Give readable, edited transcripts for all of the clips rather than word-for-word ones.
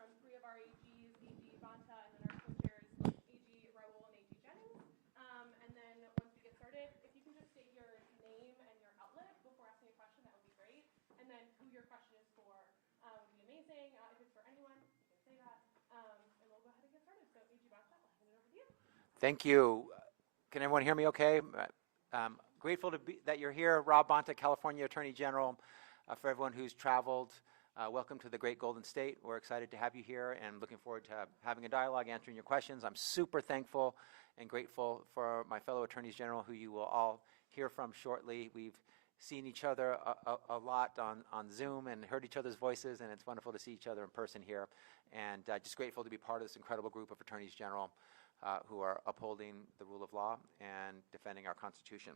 from three of our AGs, AG Bonta, and then our co-chairs, AG Raoul and AG Jennings. And then once we get started, if you can just state your name and your outlet before asking a question, that would be great. And then who your question is for would be amazing. If it's for anyone, you can say that. And we'll go ahead and get started. So AG Bonta, I'll hand it over to you. Thank you. Can everyone hear me okay? Grateful that you're here. Rob Bonta, California Attorney General. For everyone who's traveled, welcome to the great Golden State. We're excited to have you here and looking forward to having a dialogue, answering your questions. I'm super thankful and grateful for my fellow attorneys general who you will all hear from shortly. We've seen each other a lot on Zoom and heard each other's voices, and it's wonderful to see each other in person here. And just grateful to be part of this incredible group of attorneys general who are upholding the rule of law and defending our Constitution.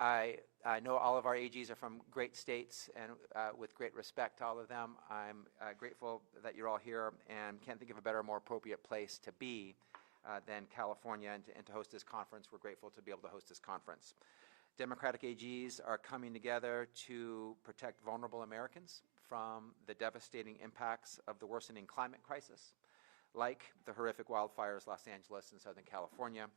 I know all of our AGs are from great states, and with great respect to all of them, I'm grateful that you're all here and can't think of a better, more appropriate place to be than California and to host this conference. We're grateful to be able to host this conference. Democratic AGs are coming together to protect vulnerable Americans from the devastating impacts of the worsening climate crisis, like the horrific wildfires Los Angeles and Southern California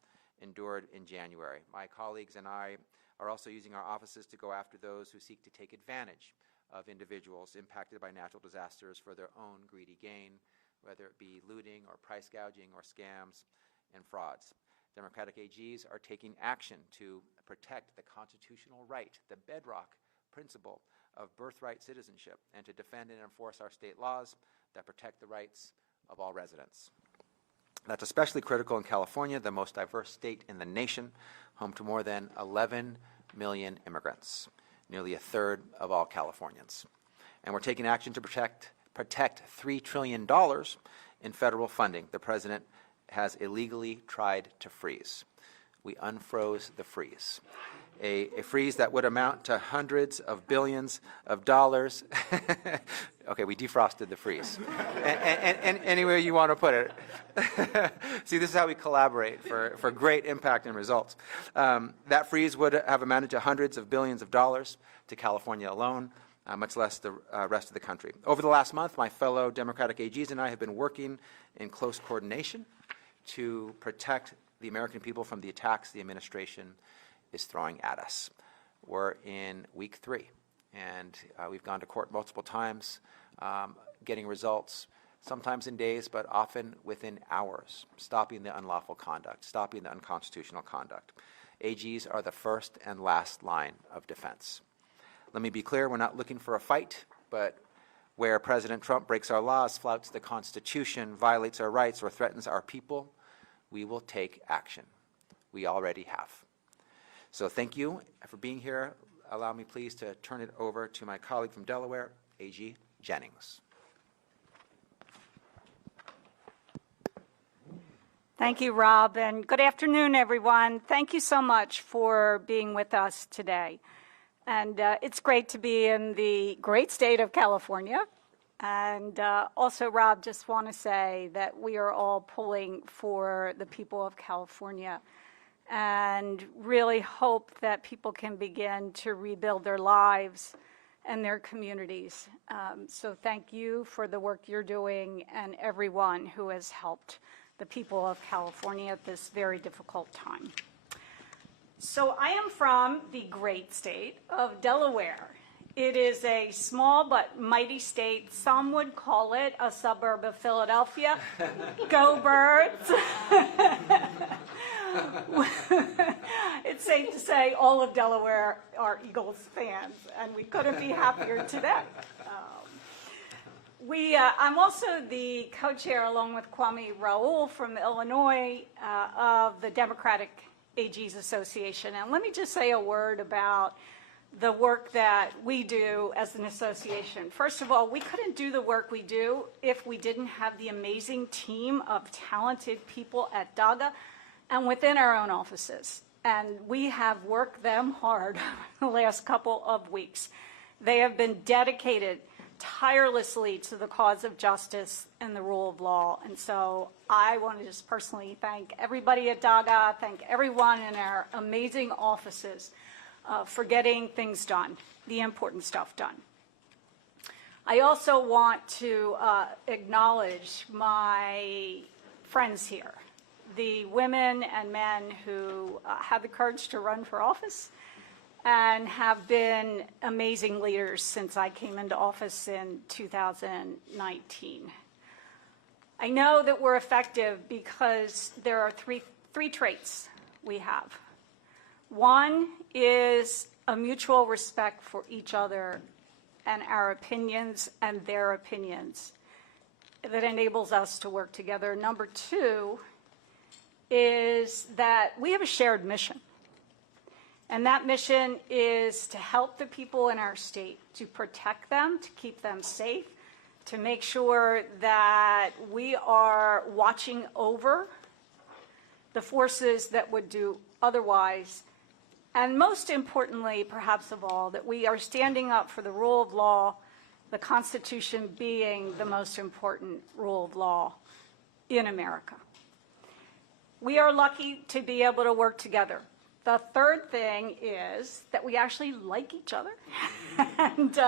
endured in January. My colleagues and I are also using our offices to go after those who seek to take advantage of individuals impacted by natural disasters for their own greedy gain, whether it be looting or price gouging or scams and frauds. Democratic AGs are taking action to protect the constitutional right, the bedrock principle of birthright citizenship, and to defend and enforce our state laws that protect the rights of all residents. That's especially critical in California, the most diverse state in the nation, home to more than 11 million immigrants, nearly a third of all Californians. And we're taking action to protect $3 trillion in federal funding the president has illegally tried to freeze. We unfroze the freeze. A freeze that would amount to hundreds of billions of dollars. Okay, we defrosted the freeze. and anywhere you want to put it. See, this is how we collaborate for great impact and results. That freeze would have amounted to hundreds of billions of dollars to California alone, much less the rest of the country. Over the last month, my fellow Democratic AGs and I have been working in close coordination to protect the American people from the attacks the administration is throwing at us. We're in week 3, and we've gone to court multiple times, getting results, sometimes in days, but often within hours, stopping the unlawful conduct, stopping the unconstitutional conduct. AGs are the first and last line of defense. Let me be clear, we're not looking for a fight, but where President Trump breaks our laws, flouts the Constitution, violates our rights, or threatens our people, we will take action. We already have. So thank you for being here. Allow me please to turn it over to my colleague from Delaware, AG Jennings. Thank you, Rob, and good afternoon, everyone. Thank you so much for being with us today. And it's great to be in the great state of California. And also, Rob, just want to say that we are all pulling for the people of California and really hope that people can begin to rebuild their lives and their communities. So thank you for the work you're doing and everyone who has helped the people of California at this very difficult time. So I am from the great state of Delaware. It is a small but mighty state. Some would call it a suburb of Philadelphia. Go Birds. It's safe to say all of Delaware are Eagles fans, and we couldn't be happier today. I'm also the co-chair, along with Kwame Raoul from Illinois, of the Democratic AGs Association. And let me just say a word about the work that we do as an association. First of all, we couldn't do the work we do if we didn't have the amazing team of talented people at DOGE and within our own offices. And we have worked them hard the last couple of weeks. They have been dedicated tirelessly to the cause of justice and the rule of law. And so I want to just personally thank everybody at DOGE, thank everyone in our amazing offices for getting things done, the important stuff done. I also want to acknowledge my friends here, the women and men who have the courage to run for office and have been amazing leaders since I came into office in 2019. I know that we're effective because there are three traits we have. One is a mutual respect for each other and our opinions and their opinions that enables us to work together. Number two is that we have a shared mission. And that mission is to help the people in our state, to protect them, to keep them safe, to make sure that we are watching over the forces that would do otherwise. And most importantly, perhaps of all, that we are standing up for the rule of law, the Constitution being the most important rule of law in America. We are lucky to be able to work together. The third thing is that we actually like each other. And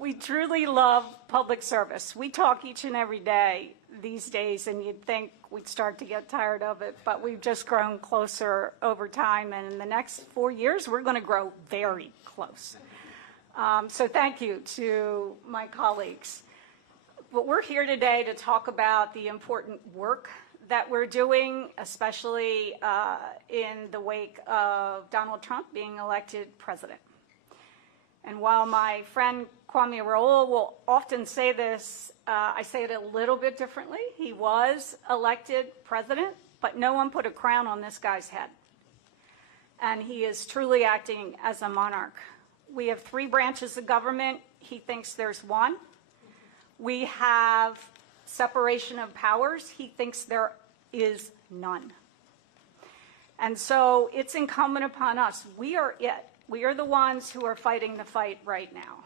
we truly love public service. We talk each and every day these days, and you'd think we'd start to get tired of it, but we've just grown closer over time, and in the next 4 years, we're going to grow very close. So thank you to my colleagues. But we're here today to talk about the important work that we're doing, especially in the wake of Donald Trump being elected president. And while my friend Kwame Raoul will often say this, I say it a little bit differently. He was elected president, but no one put a crown on this guy's head. And he is truly acting as a monarch. We have 3 branches of government. He thinks there's one. We have separation of powers. He thinks there is none. And so it's incumbent upon us. We are it. We are the ones who are fighting the fight right now.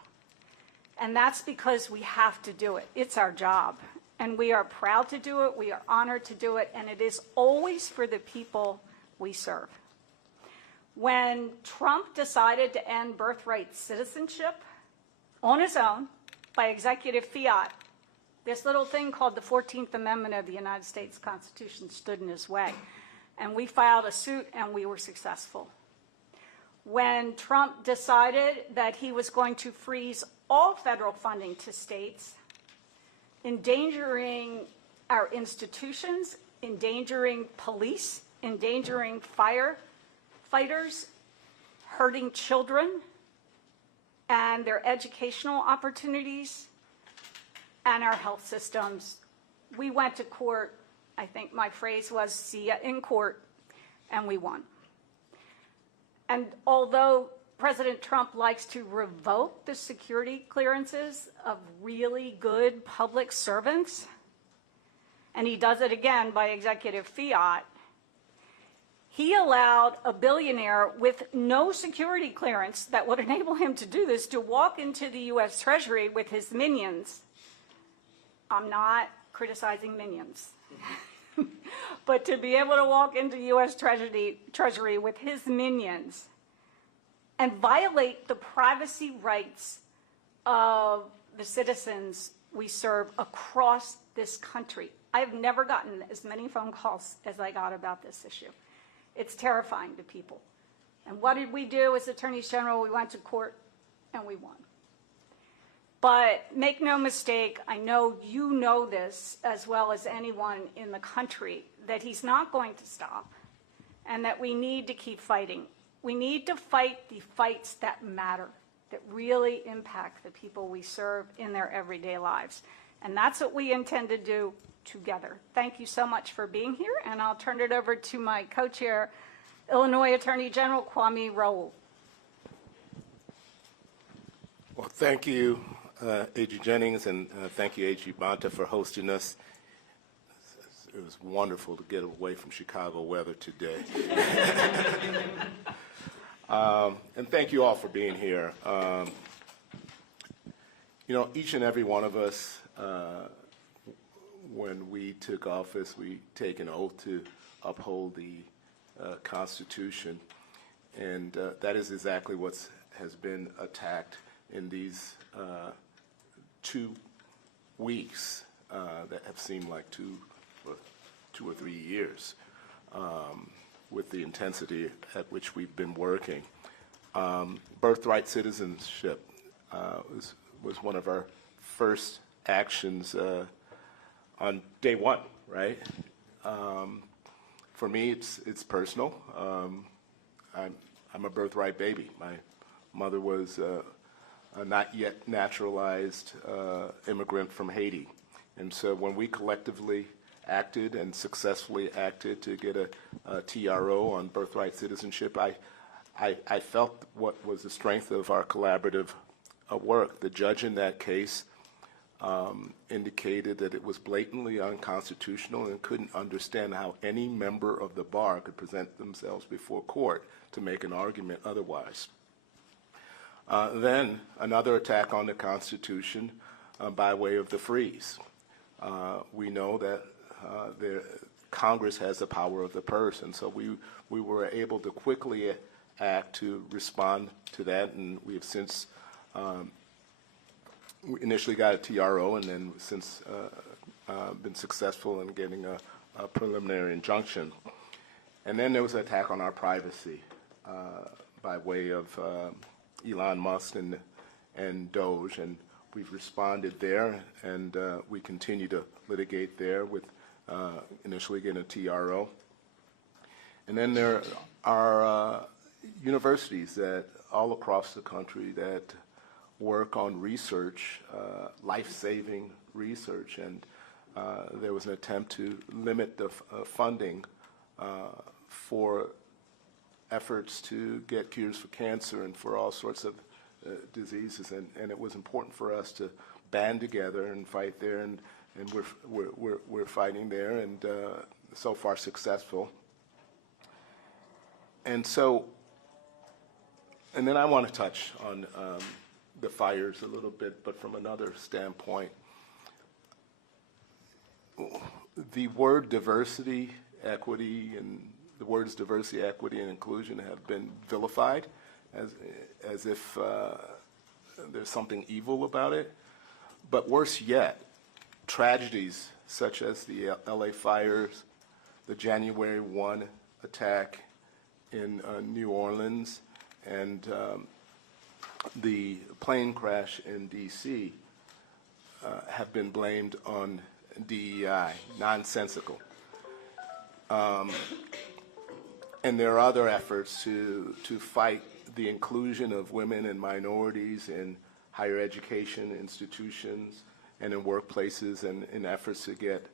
And that's because we have to do it. It's our job. And we are proud to do it. We are honored to do it. And it is always for the people we serve. When Trump decided to end birthright citizenship on his own by executive fiat, this little thing called the 14th Amendment of the United States Constitution stood in his way. And we filed a suit and we were successful. When Trump decided that he was going to freeze all federal funding to states, endangering our institutions, endangering police, endangering firefighters, hurting children and their educational opportunities and our health systems, we went to court. I think my phrase was, see ya in court, and we won. And although President Trump likes to revoke the security clearances of really good public servants, and he does it again by executive fiat, he allowed a billionaire with no security clearance that would enable him to do this to walk into the U.S. Treasury with his minions. I'm not criticizing minions. But to be able to walk into U.S. Treasury with his minions and violate the privacy rights of the citizens we serve across this country. I have never gotten as many phone calls as I got about this issue. It's terrifying to people. And what did we do as attorneys general? We went to court and we won. But make no mistake, I know you know this as well as anyone in the country, that he's not going to stop and that we need to keep fighting. We need to fight the fights that matter, that really impact the people we serve in their everyday lives. And that's what we intend to do together. Thank you so much for being here, and I'll turn it over to my co-chair, Illinois Attorney General Kwame Raoul. Well, thank you, AG Jennings, and thank you, AG Bonta, for hosting us. It was wonderful to get away from Chicago weather today. And thank you all for being here. You know, each and every one of us, when we took office, we take an oath to uphold the Constitution, and that is exactly what has been attacked in these 2 weeks that have seemed like 2 or 3 years with the intensity at which we've been working. Birthright citizenship was one of our first actions on day one, right? For me, it's personal. I'm a birthright baby. My mother was a not yet naturalized immigrant from Haiti. And so when we collectively acted and successfully acted to get a TRO on birthright citizenship, I felt what was the strength of our collaborative work. The judge in that case indicated that it was blatantly unconstitutional and couldn't understand how any member of the bar could present themselves before court to make an argument otherwise. Then another attack on the Constitution by way of the freeze. We know that Congress has the power of the purse, and so we were able to quickly act to respond to that, and we have since we initially got a TRO and then since been successful in getting a preliminary injunction. And then there was an attack on our privacy by way of Elon Musk and DOGE, and we've responded there, and we continue to litigate there with initially getting a TRO. And then there are universities that all across the country that work on research, life-saving research, and there was an attempt to limit the funding for efforts to get cures for cancer and for all sorts of diseases, and it was important for us to band together and fight there, and we're fighting there, and so far successful. And so, and then I want to touch on the fires a little bit, but from another standpoint. The word diversity, equity, and the words diversity, equity, and inclusion have been vilified as if there's something evil about it. But worse yet, tragedies such as the LA fires, the January 1 attack in New Orleans, and the plane crash in D.C. Have been blamed on DEI, nonsensical. And there are other efforts to fight the inclusion of women and minorities in higher education institutions and in workplaces, and in efforts to get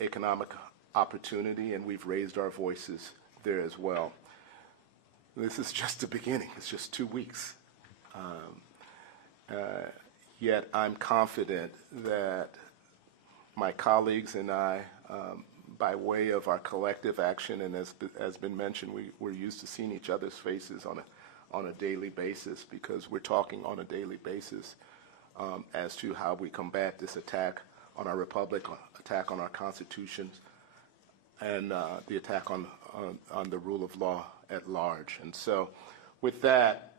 economic opportunity, and we've raised our voices there as well. This is just the beginning. It's just 2 weeks. Yet I'm confident that my colleagues and I, by way of our collective action, and as been mentioned, we're used to seeing each other's faces on a daily basis, because we're talking on a daily basis as to how we combat this attack on our republic, attack on our constitutions, and the attack on the rule of law at large. And so with that,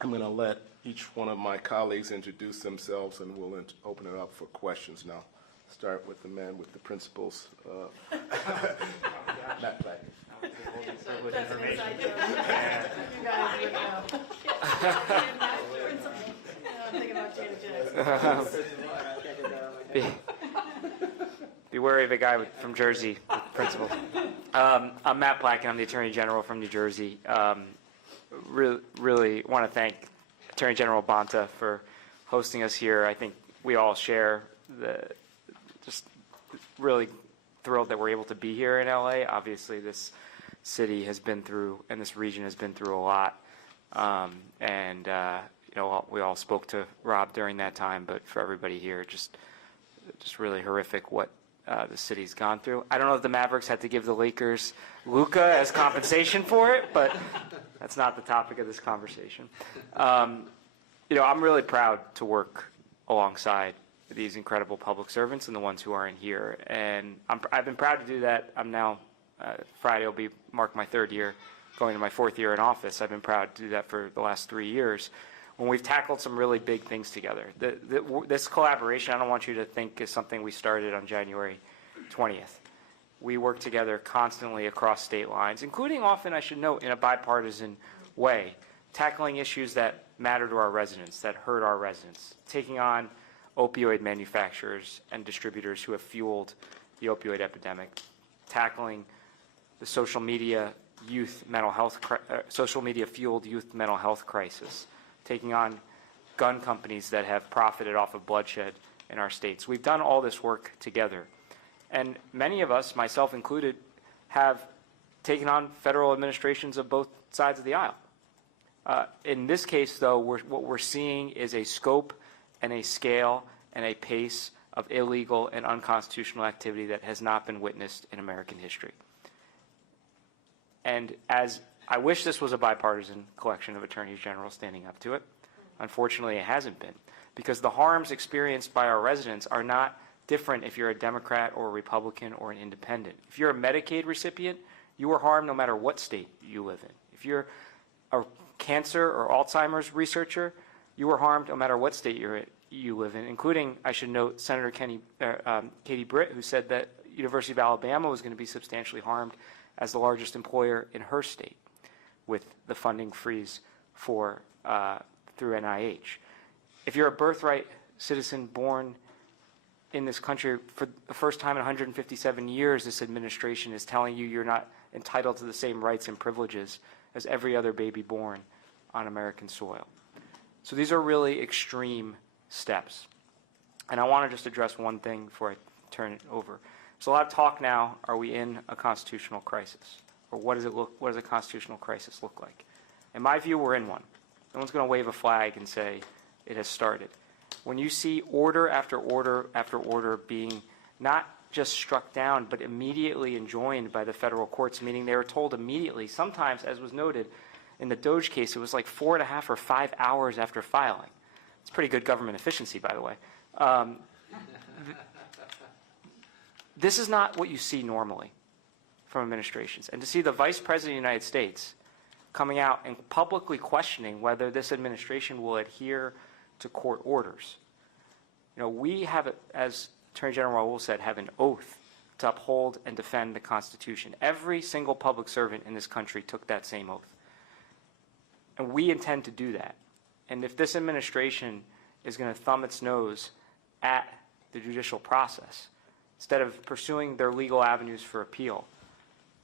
I'm going to let each one of my colleagues introduce themselves, and we'll open it up for questions now. Start with the man with the principles. Matt Platkin. That's an inside joke. You guys would know. I'm thinking about Jada Jackson. Be wary of a guy from Jersey with principles. I'm Matt Platkin. I'm the Attorney General from New Jersey. Really want to thank Attorney General Bonta for hosting us here. I think we all share just really thrilled that we're able to be here in LA. Obviously, this city has been through, and this region has been through a lot. You know, we all spoke to Rob during that time, but for everybody here, just really horrific what the city's gone through. I don't know if the Mavericks had to give the Lakers Luka as compensation for it, but that's not the topic of this conversation. You know, I'm really proud to work alongside these incredible public servants and the ones who are in here, and I've been proud to do that. I'm now Friday will mark my 3rd year, going to my 4th year in office. I've been proud to do that for the last 3 years. when we've tackled some really big things together. This collaboration, I don't want you to think is something we started on January 20th. We work together constantly across state lines, including often, I should note, in a bipartisan way, tackling issues that matter to our residents, that hurt our residents, taking on opioid manufacturers and distributors who have fueled the opioid epidemic, tackling the social media fueled youth mental health crisis, taking on gun companies that have profited off of bloodshed in our states. We've done all this work together. And many of us, myself included, have taken on federal administrations of both sides of the aisle. In this case, though, what we're seeing is a scope and a scale and a pace of illegal and unconstitutional activity that has not been witnessed in American history. And as I wish this was a bipartisan collection of attorneys general standing up to it, unfortunately it hasn't been, because the harms experienced by our residents are not different if you're a Democrat or a Republican or an independent. If you're a Medicaid recipient, you are harmed no matter what state you live in. If you're a cancer or Alzheimer's researcher, you are harmed no matter what state you live in, including, I should note, Senator Katie Britt, who said that University of Alabama was going to be substantially harmed as the largest employer in her state with the funding freeze for through NIH. If you're a birthright citizen born in this country for the first time in 157 years, this administration is telling you you're not entitled to the same rights and privileges as every other baby born on American soil. So these are really extreme steps. And I want to just address one thing before I turn it over. There's a lot of talk now, are we in a constitutional crisis? Or what does a constitutional crisis look like? In my view, we're in one. No one's going to wave a flag and say it has started. When you see order after order after order being not just struck down, but immediately enjoined by the federal courts, meaning they were told immediately, sometimes, as was noted in the DOGE case, it was like 4.5 or 5 hours after filing. It's pretty good government efficiency, by the way. This is not what you see normally from administrations. And to see the Vice President of the United States coming out and publicly questioning whether this administration will adhere to court orders. You know, we have, as Attorney General Raoul said, have an oath to uphold and defend the Constitution. Every single public servant in this country took that same oath. And we intend to do that. And if this administration is going to thumb its nose at the judicial process, instead of pursuing their legal avenues for appeal,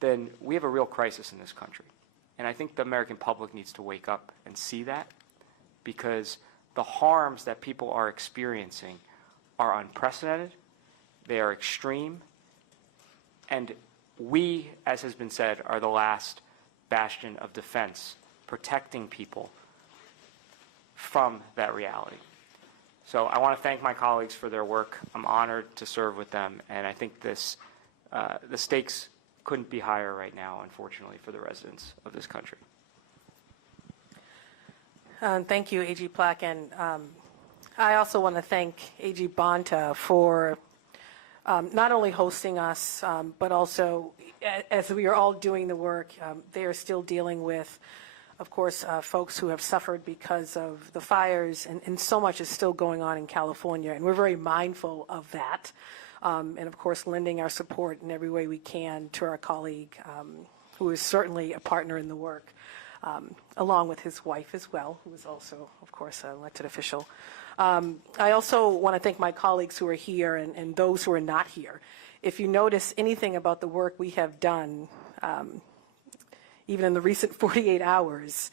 then we have a real crisis in this country. And I think the American public needs to wake up and see that, because the harms that people are experiencing are unprecedented, they are extreme, and we, as has been said, are the last bastion of defense, protecting people from that reality. So I want to thank my colleagues for their work. I'm honored to serve with them, and I think this, the stakes couldn't be higher right now, unfortunately, for the residents of this country. Thank you, AG Platkin. I also want to thank AG Bonta for not only hosting us, but also, as we are all doing the work, they are still dealing with, of course, folks who have suffered because of the fires, and so much is still going on in California, and we're very mindful of that, and of course lending our support in every way we can to our colleague, who is certainly a partner in the work, along with his wife as well, who is also, of course, an elected official. I also want to thank my colleagues who are here and those who are not here. If you notice anything about the work we have done, even in the recent 48 hours,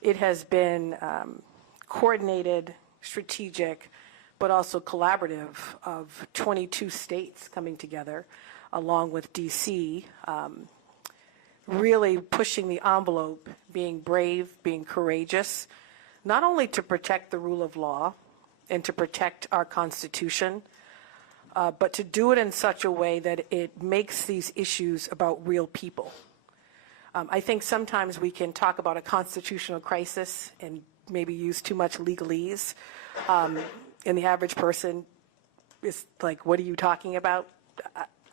it has been coordinated, strategic, but also collaborative of 22 states coming together, along with DC, really pushing the envelope, being brave, being courageous, not only to protect the rule of law and to protect our Constitution, but to do it in such a way that it makes these issues about real people. I think sometimes we can talk about a constitutional crisis and maybe use too much legalese, and the average person is like, what are you talking about?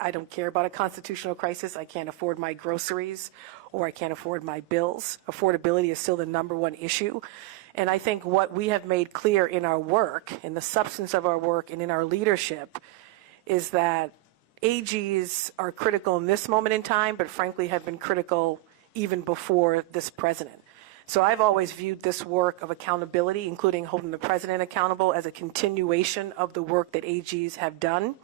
I don't care about a constitutional crisis. I can't afford my groceries or I can't afford my bills. Affordability is still the #1 issue. And I think what we have made clear in our work, in the substance of our work and in our leadership, is that AGs are critical in this moment in time, but frankly have been critical even before this president. So I've always viewed this work of accountability, including holding the president accountable, as a continuation of the work that AGs have done.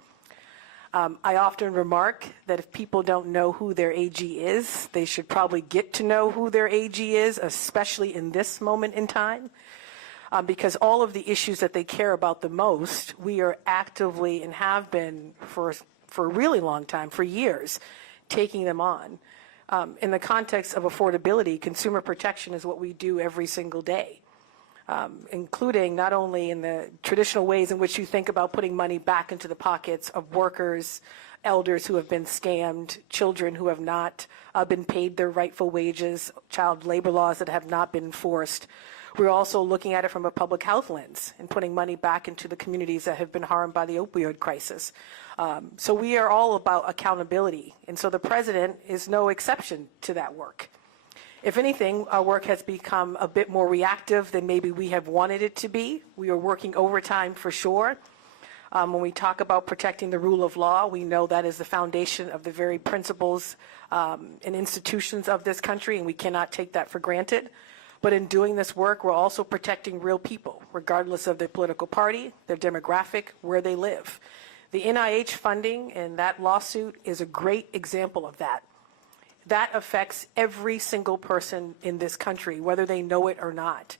I often remark that if people don't know who their AG is, they should probably get to know who their AG is, especially in this moment in time, because all of the issues that they care about the most, we are actively and have been for a really long time, for years, taking them on. In the context of affordability, consumer protection is what we do every single day. Including not only in the traditional ways in which you think about putting money back into the pockets of workers, elders who have been scammed, children who have not been paid their rightful wages, child labor laws that have not been enforced. We're also looking at it from a public health lens and putting money back into the communities that have been harmed by the opioid crisis. So we are all about accountability, and so the president is no exception to that work. If anything, our work has become a bit more reactive than maybe we have wanted it to be. We are working overtime for sure. When we talk about protecting the rule of law, we know that is the foundation of the very principles and institutions of this country, and we cannot take that for granted. But in doing this work, we're also protecting real people, regardless of their political party, their demographic, where they live. The NIH funding and that lawsuit is a great example of that. That affects every single person in this country, whether they know it or not.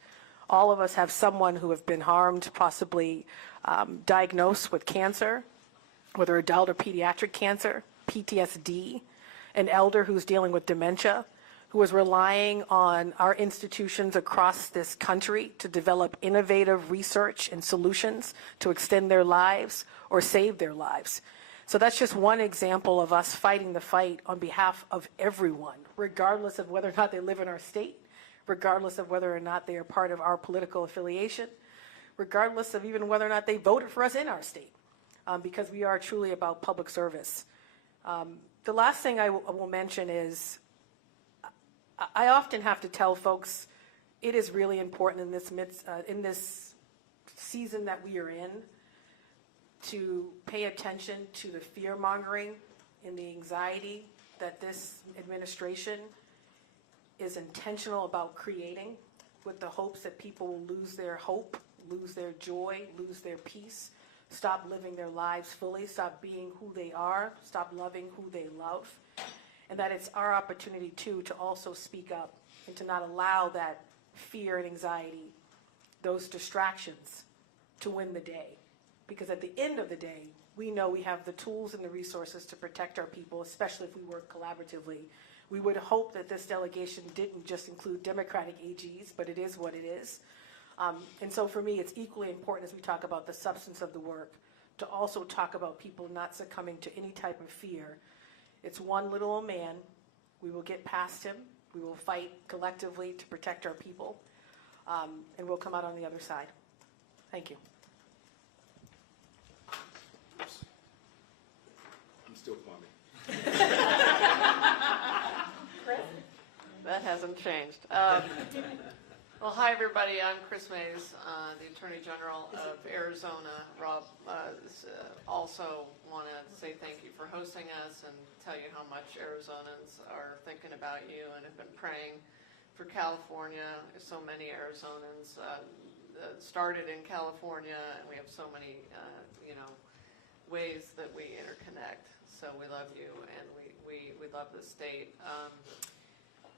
All of us have someone who have been harmed, possibly diagnosed with cancer, whether adult or pediatric cancer, PTSD, an elder who's dealing with dementia, who is relying on our institutions across this country to develop innovative research and solutions to extend their lives or save their lives. So that's just one example of us fighting the fight on behalf of everyone, regardless of whether or not they live in our state, regardless of whether or not they are part of our political affiliation, regardless of even whether or not they voted for us in our state, because we are truly about public service. The last thing I will mention is I often have to tell folks it is really important in this season that we are in to pay attention to the fear-mongering and the anxiety that this administration is intentional about creating, with the hopes that people will lose their hope, lose their joy, lose their peace, stop living their lives fully, stop being who they are, stop loving who they love, and that it's our opportunity, too, to also speak up and to not allow that fear and anxiety, those distractions, to win the day. Because at the end of the day, we know we have the tools and the resources to protect our people, especially if we work collaboratively. We would hope that this delegation didn't just include Democratic AGs, but it is what it is. And so for me, it's equally important as we talk about the substance of the work to also talk about people not succumbing to any type of fear. It's one little old man. We will get past him. We will fight collectively to protect our people, and we'll come out on the other side. Thank you. I'm still plumbing. That hasn't changed. Well, hi, everybody. I'm Chris Mays, the Attorney General of Arizona. Rob, also want to say thank you for hosting us and tell you how much Arizonans are thinking about you and have been praying for California. So many Arizonans started in California, and we have so many, ways that we interconnect. So we love you, and we love the state.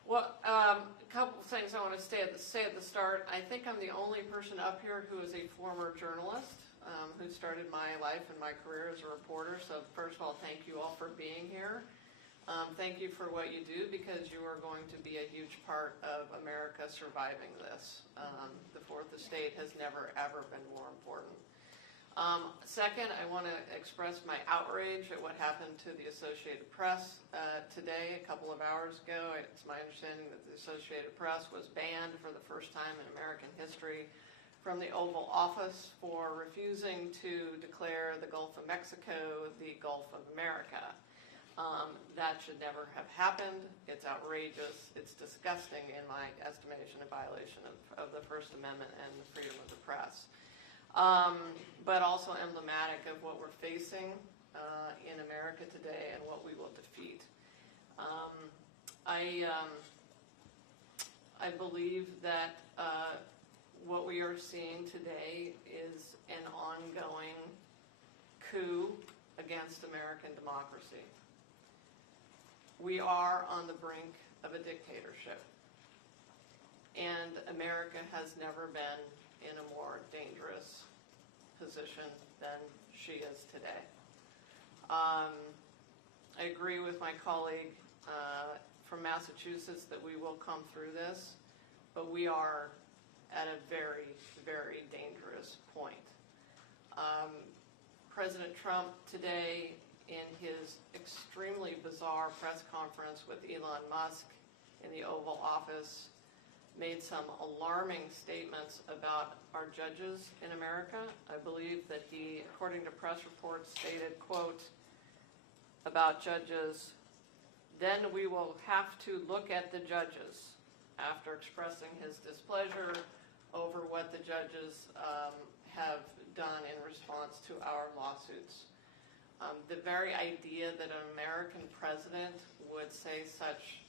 A couple of things I want to say at the start. I think I'm the only person up here who is a former journalist who started my life and my career as a reporter. So first of all, thank you all for being here. Thank you for what you do, because you are going to be a huge part of America surviving this. The fourth estate has never, ever been more important. Second, I want to express my outrage at what happened to the Associated Press today, a couple of hours ago. It's my understanding that the Associated Press was banned for the first time in American history from the Oval Office for refusing to declare the Gulf of Mexico the Gulf of America. That should never have happened. It's outrageous. It's disgusting in my estimation, a violation of the First Amendment and the freedom of the press. But also emblematic of what we're facing in America today and what we will defeat. I believe that what we are seeing today is an ongoing coup against American democracy. We are on the brink of a dictatorship, and America has never been in a more dangerous position than she is today. I agree with my colleague from Massachusetts that we will come through this, but we are at a very, very dangerous point. President Trump today, in his extremely bizarre press conference with Elon Musk in the Oval Office, made some alarming statements about our judges in America. I believe that he, according to press reports, stated, quote, about judges, "Then we will have to look at the judges," after expressing his displeasure over what the judges have done in response to our lawsuits. The very idea that an American president would say such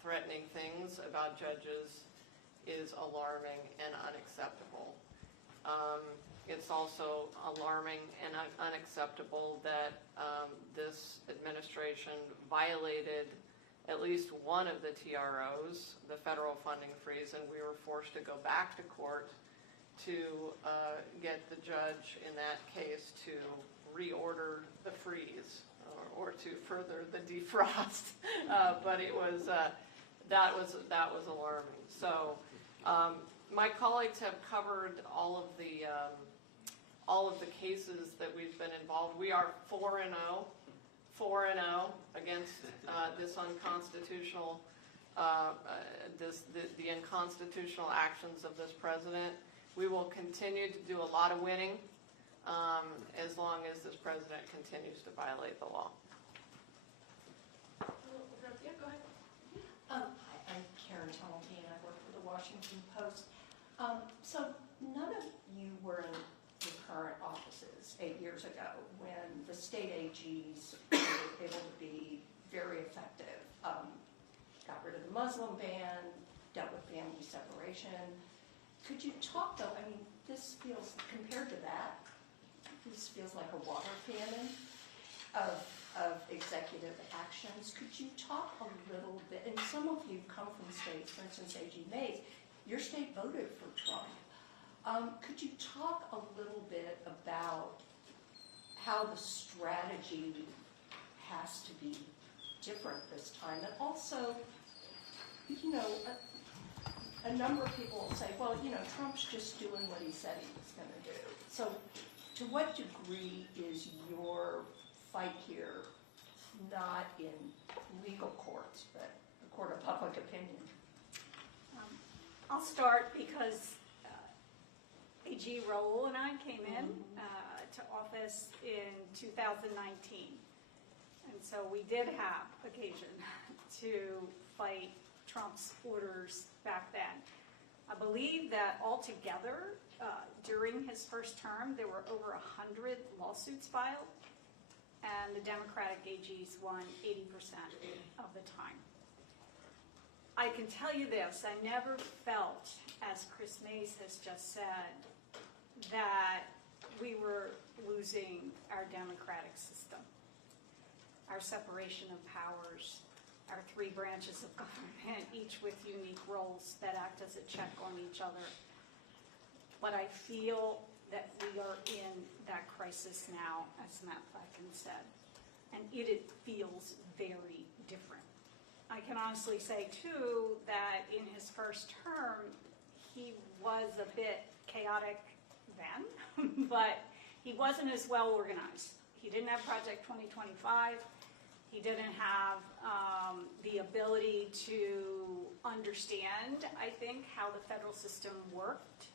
threatening things about judges is alarming and unacceptable. It's also alarming and unacceptable that this administration violated at least one of the TROs, the federal funding freeze, and we were forced to go back to court to get the judge in that case to reorder the freeze or to further the defrost. But it was that was alarming. So my colleagues have covered all of the cases that we've been involved. We are 4-0 against this unconstitutional, the unconstitutional actions of this president. We will continue to do a lot of winning as long as this president continues to violate the law. Yeah, go ahead. Hi, I'm Karen Tumulty, and I work for the Washington Post. So none of you were in the current offices 8 years ago when the state AGs were able to be very effective. Got rid of the Muslim ban, dealt with family separation. Could you talk, though, I mean, this feels, compared to that, this feels like a water cannon of executive actions. Could you talk a little bit, and some of you come from states, for instance, AG Mays, your state voted for Trump. Could you talk a little bit about how the strategy has to be different this time? And also, you know, a number of people will say, well, you know, Trump's just doing what he said he was going to do. So to what degree is your fight here not in legal courts, but a court of public opinion? I'll start because AG Raoul and I came in to office in 2019. And so we did have occasion to fight Trump's orders back then. I believe that altogether, during his first term, there were over 100 lawsuits filed, and the Democratic AGs won 80% of the time. I can tell you this, I never felt, as Chris Mays has just said, that we were losing our democratic system, our separation of powers, our three branches of government, each with unique roles that act as a check on each other. But I feel that we are in that crisis now, as Matt Platkin said, and it feels very different. I can honestly say, too, that in his first term, he was a bit chaotic then, but he wasn't as well organized. He didn't have Project 2025. He didn't have the ability to understand, I think, how the federal system worked.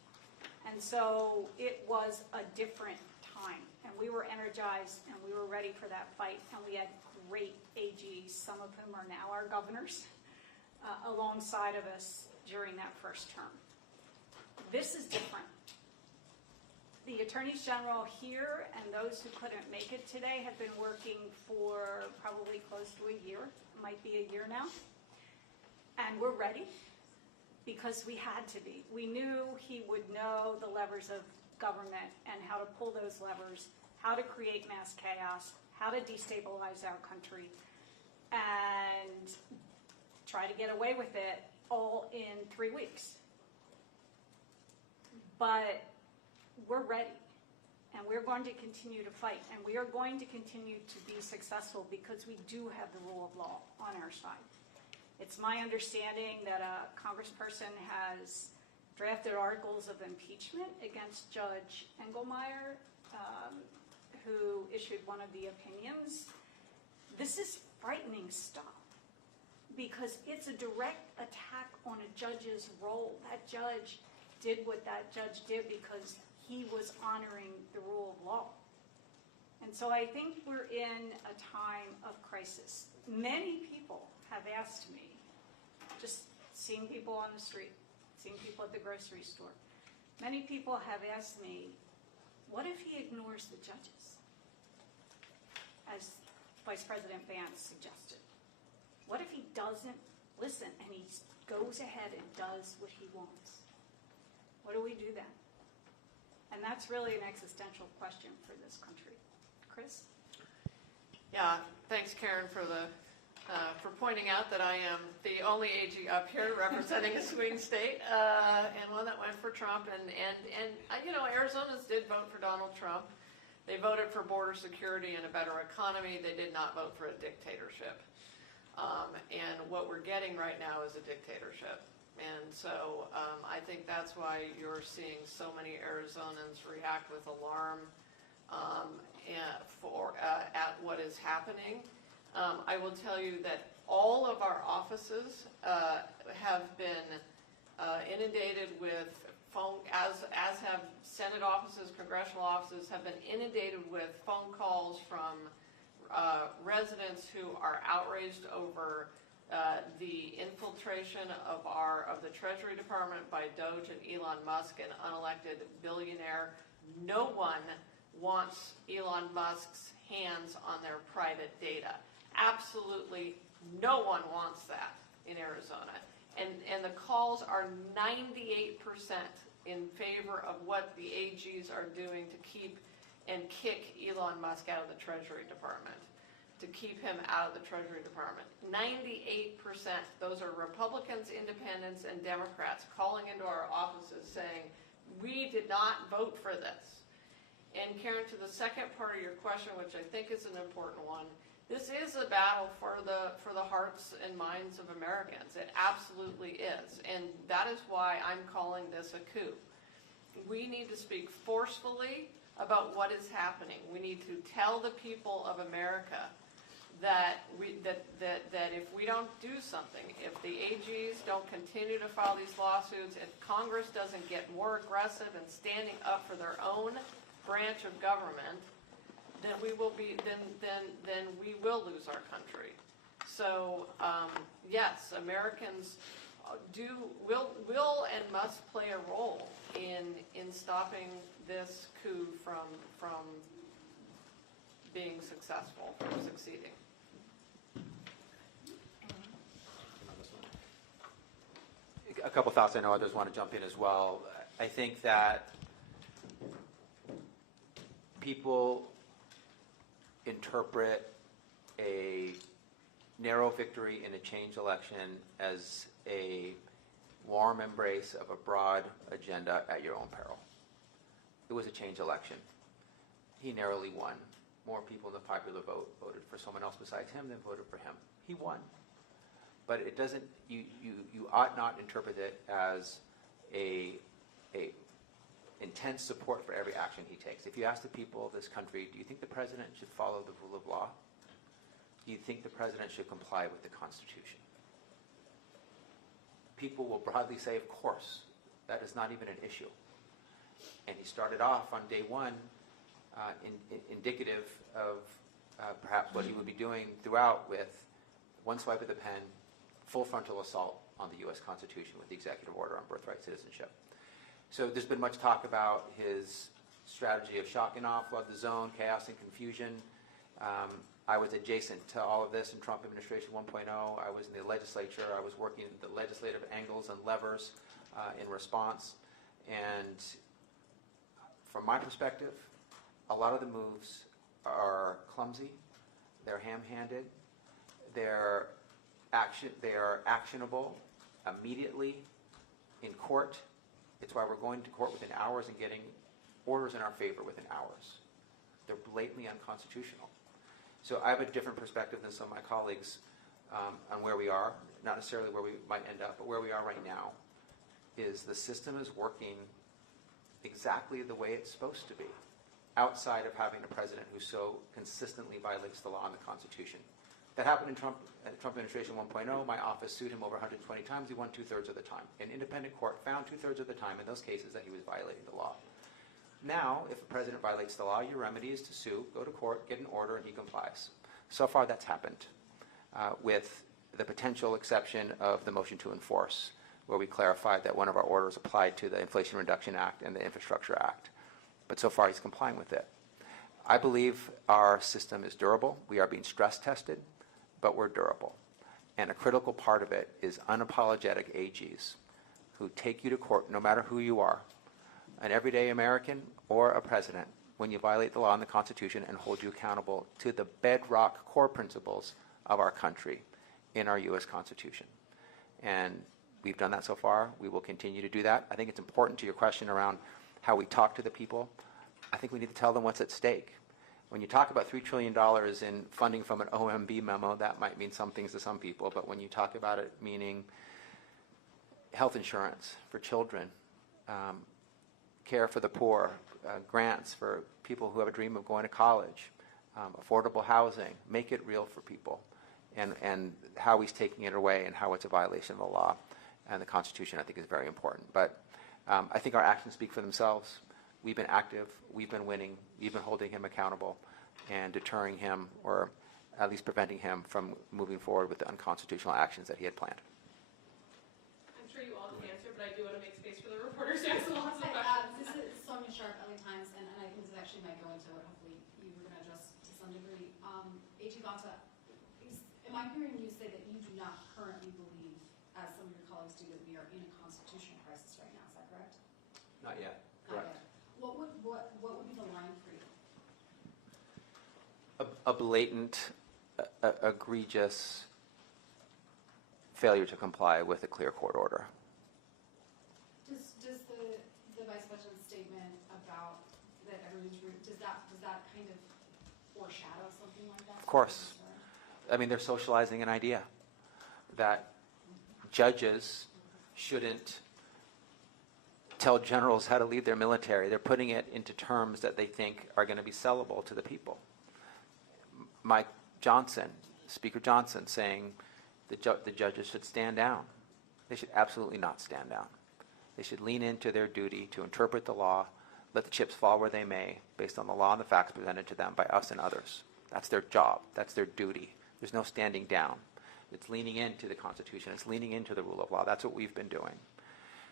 And so it was a different time. And we were energized and we were ready for that fight. And we had great AGs, some of whom are now our governors, alongside of us during that first term. This is different. The attorneys general here and those who couldn't make it today have been working for probably close to a year, might be a year now. And we're ready because we had to be. We knew he would know the levers of government and how to pull those levers, how to create mass chaos, how to destabilize our country, and try to get away with it all in 3 weeks. But we're ready, and we're going to continue to fight, and we are going to continue to be successful because we do have the rule of law on our side. It's my understanding that a congressperson has drafted articles of impeachment against Judge Engelmeyer, who issued one of the opinions. This is frightening stuff because it's a direct attack on a judge's role. That judge did what that judge did because he was honoring the rule of law. And so I think we're in a time of crisis. Many people have asked me, just seeing people on the street, seeing people at the grocery store, many people have asked me, what if he ignores the judges? As Vice President Vance suggested. What if he doesn't listen and he goes ahead and does what he wants? What do we do then? And that's really an existential question for this country. Chris? Yeah, thanks, Karen, for pointing out that I am the only AG up here representing a swing state and one that went for Trump. And you know, Arizonans did vote for Donald Trump. They voted for border security and a better economy. They did not vote for a dictatorship. And what we're getting right now is a dictatorship. And so I think that's why you're seeing so many Arizonans react with alarm at what is happening. I will tell you that all of our offices have been inundated with phone, as have Senate offices, congressional offices, have been inundated with phone calls from residents who are outraged over the infiltration of the Treasury Department by DOGE and Elon Musk, an unelected billionaire. No one wants Elon Musk's hands on their private data. Absolutely no one wants that in Arizona. And the calls are 98% in favor of what the AGs are doing to keep and kick Elon Musk out of the Treasury Department, to keep him out of the Treasury Department. 98%, those are Republicans, independents, and Democrats calling into our offices saying, we did not vote for this. And Karen, to the second part of your question, which I think is an important one, this is a battle for the hearts and minds of Americans. It absolutely is. And that is why I'm calling this a coup. We need to speak forcefully about what is happening. We need to tell the people of America that if we don't do something, if the AGs don't continue to file these lawsuits, if Congress doesn't get more aggressive in standing up for their own branch of government, then we will lose our country. So yes, Americans will and must play a role in stopping this coup from being successful, from succeeding. A couple thoughts. I know others want to jump in as well. I think that people interpret a narrow victory in a change election as a warm embrace of a broad agenda at your own peril. It was a change election. He narrowly won. More people in the popular vote voted for someone else besides him than voted for him. He won. But it doesn't, you ought not interpret it as a intense support for every action he takes. If you ask the people of this country, do you think the president should follow the rule of law? Do you think the president should comply with the Constitution? People will broadly say, of course. That is not even an issue. And he started off on day one indicative of perhaps what he would be doing throughout with one swipe of the pen, full frontal assault on the U.S. Constitution with the executive order on birthright citizenship. So there's been much talk about his strategy of shock and awe, flood the zone, chaos and confusion. I was adjacent to all of this in Trump administration 1.0. I was in the legislature. I was working the legislative angles and levers in response. And from my perspective, a lot of the moves are clumsy. They're ham-handed. They are actionable immediately in court. It's why we're going to court within hours and getting orders in our favor within hours. They're blatantly unconstitutional. So I have a different perspective than some of my colleagues on where we are, not necessarily where we might end up, but where we are right now is the system is working exactly the way it's supposed to be, outside of having a president who so consistently violates the law and the Constitution. That happened in Trump administration 1.0. My office sued him over 120 times. He won 2/3 of the time. An independent court found 2/3 of the time in those cases that he was violating the law. Now, if a president violates the law, your remedy is to sue, go to court, get an order, and he complies. So far, that's happened, with the potential exception of the motion to enforce, where we clarified that one of our orders applied to the Inflation Reduction Act and the Infrastructure Act. But so far, he's complying with it. I believe our system is durable. We are being stress tested, but we're durable. And a critical part of it is unapologetic AGs who take you to court, no matter who you are, an everyday American or a president, when you violate the law and the Constitution, and hold you accountable to the bedrock core principles of our country in our U.S. Constitution. And we've done that so far. We will continue to do that. I think it's important to your question around how we talk to the people. I think we need to tell them what's at stake. When you talk about $3 trillion in funding from an OMB memo, that might mean some things to some people, but when you talk about it meaning health insurance for children, care for the poor, grants for people who have a dream of going to college, affordable housing, make it real for people, and how he's taking it away and how it's a violation of the law and the Constitution, I think, is very important. But I think our actions speak for themselves. We've been active, we've been winning, we've been holding him accountable and deterring him, or at least preventing him from moving forward with the unconstitutional actions that he had planned. I'm sure you all can answer, but I do want to make space for the reporters to ask lots of questions. This is Sonia Sharp, LA Times, and I think this actually might go into what hopefully you were going to address to some degree. AG Bonta, am I hearing you say that you do not currently believe, as some of your colleagues do, that we are in a constitutional crisis right now? Is that correct? Not yet. Not Correct. yet. What would be the line for you? A blatant, egregious failure to comply with a clear court order. Does the Vice President's statement about that everyone's does that kind of foreshadow something like that? Of course. I mean, they're socializing an idea that judges shouldn't tell generals how to lead their military. They're putting it into terms that they think are going to be sellable to the people. Mike Johnson, Speaker Johnson, saying the judges should stand down. They should absolutely not stand down. They should lean into their duty to interpret the law, let the chips fall where they may, based on the law and the facts presented to them by us and others. That's their job. That's their duty. There's no standing down. It's leaning into the Constitution. It's leaning into the rule of law. That's what we've been doing.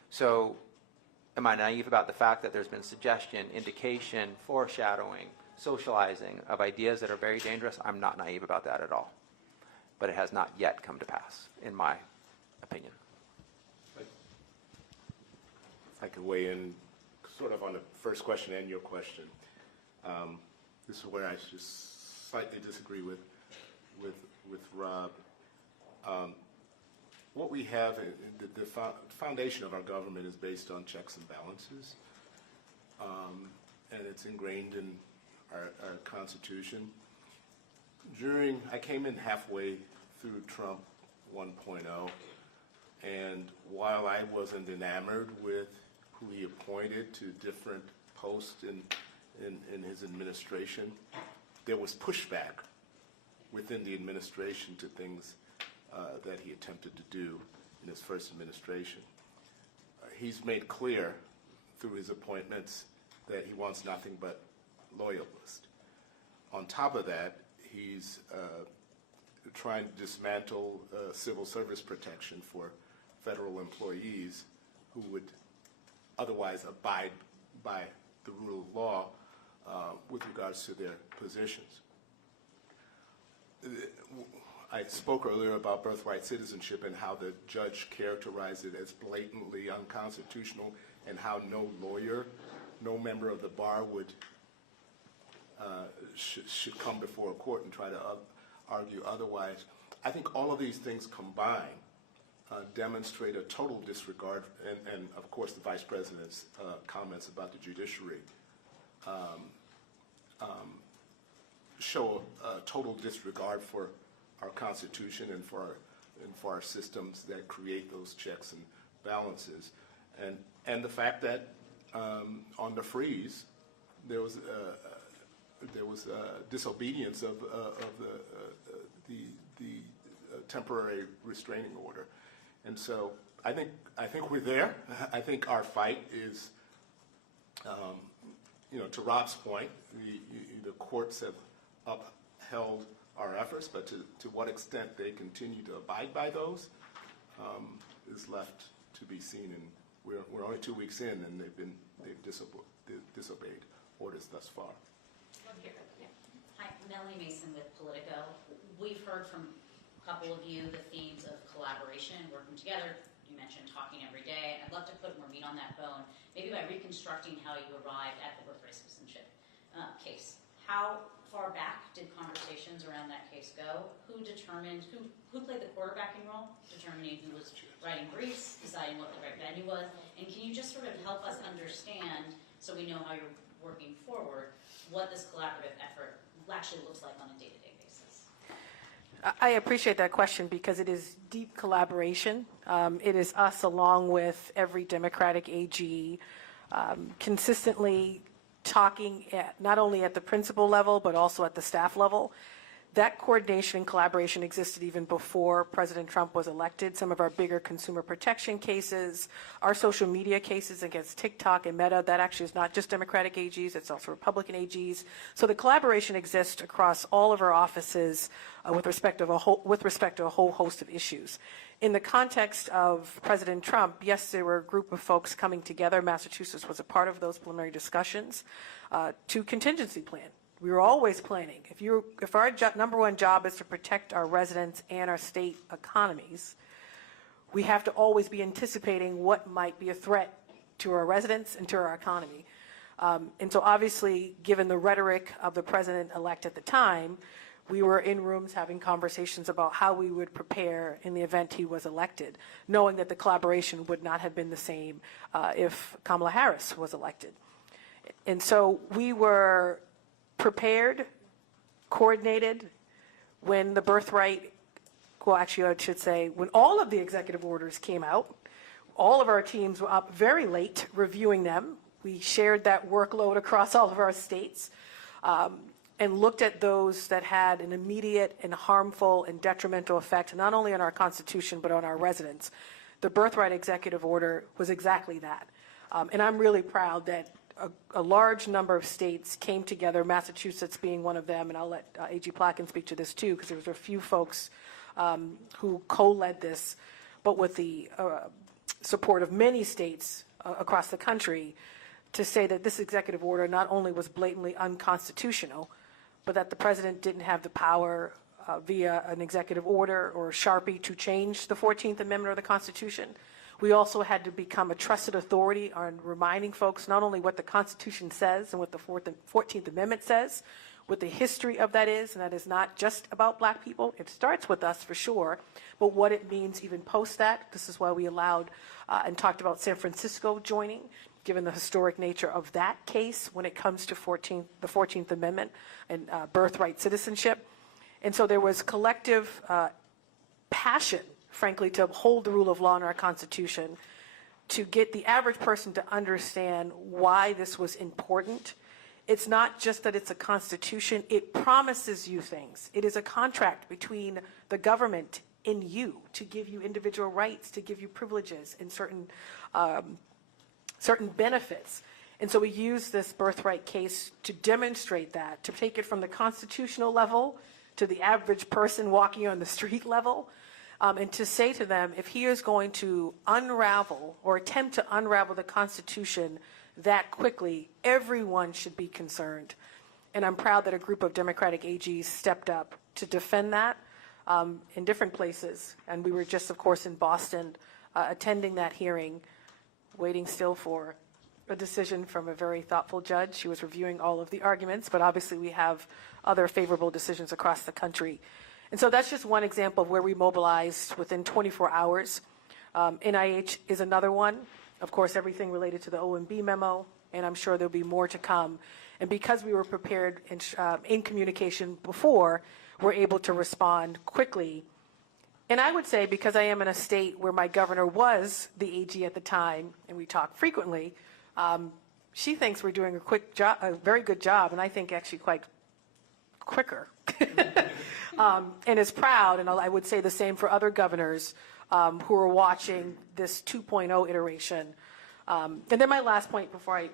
So am I naive about the fact that there's been suggestion, indication, foreshadowing, socializing of ideas that are very dangerous? I'm not naive about that at all. But it has not yet come to pass, in my opinion. If I could weigh in sort of on the first question and your question. This is where I just slightly disagree with Rob. What we have, the foundation of our government is based on checks and balances, and it's ingrained in our Constitution. I came in halfway through Trump 1.0, and while I wasn't enamored with who he appointed to different posts in his administration, there was pushback within the administration to things that he attempted to do in his first administration. He's made clear through his appointments that he wants nothing but loyalists. On top of that, he's trying to dismantle civil service protection for federal employees who would otherwise abide by the rule of law with regards to their positions. I spoke earlier about birthright citizenship and how the judge characterized it as blatantly unconstitutional, and how no lawyer, no member of the bar would should come before a court and try to argue otherwise. I think all of these things combined demonstrate a total disregard, and of course the Vice President's comments about the judiciary show a total disregard for our Constitution and for our systems that create those checks and balances, and the fact that on the freeze there was disobedience of the temporary restraining order, and so I think we're there. I think our fight is, to Rob's point, the courts have upheld our efforts, but to what extent they continue to abide by those is left to be seen. And we're only 2 weeks in, and they've disobeyed orders thus far. Hi, Melanie Mason with Politico. We've heard from a couple of you the themes of collaboration, working together. You mentioned talking every day. I'd love to put more meat on that bone, maybe by reconstructing how you arrived at the birthright citizenship case. How far back did conversations around that case go? Who determined, who played the quarterbacking role, determining who was writing briefs, deciding what the right venue was? And can you just sort of help us understand, so we know how you're working forward, what this collaborative effort actually looks like on a day-to-day basis? I appreciate that question because it is deep collaboration. It is us along with every Democratic AG consistently talking not only at the principal level but also at the staff level. That coordination and collaboration existed even before President Trump was elected. Some of our bigger consumer protection cases, our social media cases against TikTok and Meta, that actually is not just Democratic AGs, it's also Republican AGs. So the collaboration exists across all of our offices with respect to a whole host of issues. In the context of President Trump, yes, there were a group of folks coming together. Massachusetts was a part of those preliminary discussions to contingency plan. We were always planning. If our number one job is to protect our residents and our state economies, we have to always be anticipating what might be a threat to our residents and to our economy. And so obviously, given the rhetoric of the president-elect at the time, we were in rooms having conversations about how we would prepare in the event he was elected, knowing that the collaboration would not have been the same if Kamala Harris was elected. And so we were prepared, coordinated when the birthright, well, actually I should say, when all of the executive orders came out. All of our teams were up very late reviewing them. We shared that workload across all of our states and looked at those that had an immediate and harmful and detrimental effect, not only on our Constitution, but on our residents. The birthright executive order was exactly that. And I'm really proud that a large number of states came together, Massachusetts being one of them, and I'll let AG Platkin speak to this too, because there was a few folks who co-led this, but with the support of many states across the country, to say that this executive order not only was blatantly unconstitutional, but that the president didn't have the power via an executive order or a Sharpie to change the 14th Amendment of the Constitution. We also had to become a trusted authority on reminding folks not only what the Constitution says and what the 14th Amendment says, what the history of that is, and that is not just about black people. It starts with us for sure, but what it means even post that. This is why we allowed and talked about San Francisco joining, given the historic nature of that case when it comes to the 14th Amendment and birthright citizenship. And so there was collective passion, frankly, to uphold the rule of law in our Constitution, to get the average person to understand why this was important. It's not just that it's a constitution, it promises you things. It is a contract between the government and you to give you individual rights, to give you privileges and certain benefits. And so we use this birthright case to demonstrate that, to take it from the constitutional level to the average person walking on the street level, and to say to them, if he is going to unravel or attempt to unravel the Constitution that quickly, everyone should be concerned. And I'm proud that a group of Democratic AGs stepped up to defend that in different places. And we were just, of course, in Boston attending that hearing, waiting still for a decision from a very thoughtful judge. She was reviewing all of the arguments, but obviously we have other favorable decisions across the country. And so that's just one example of where we mobilized within 24 hours. NIH is another one. Of course, everything related to the OMB memo, and I'm sure there'll be more to come. And because we were prepared in communication before, we're able to respond quickly. And I would say, because I am in a state where my governor was the AG at the time, and we talk frequently, she thinks we're doing a very good job, and I think actually quite quicker. And is proud, and I would say the same for other governors who are watching this 2.0 iteration. And then my last point before I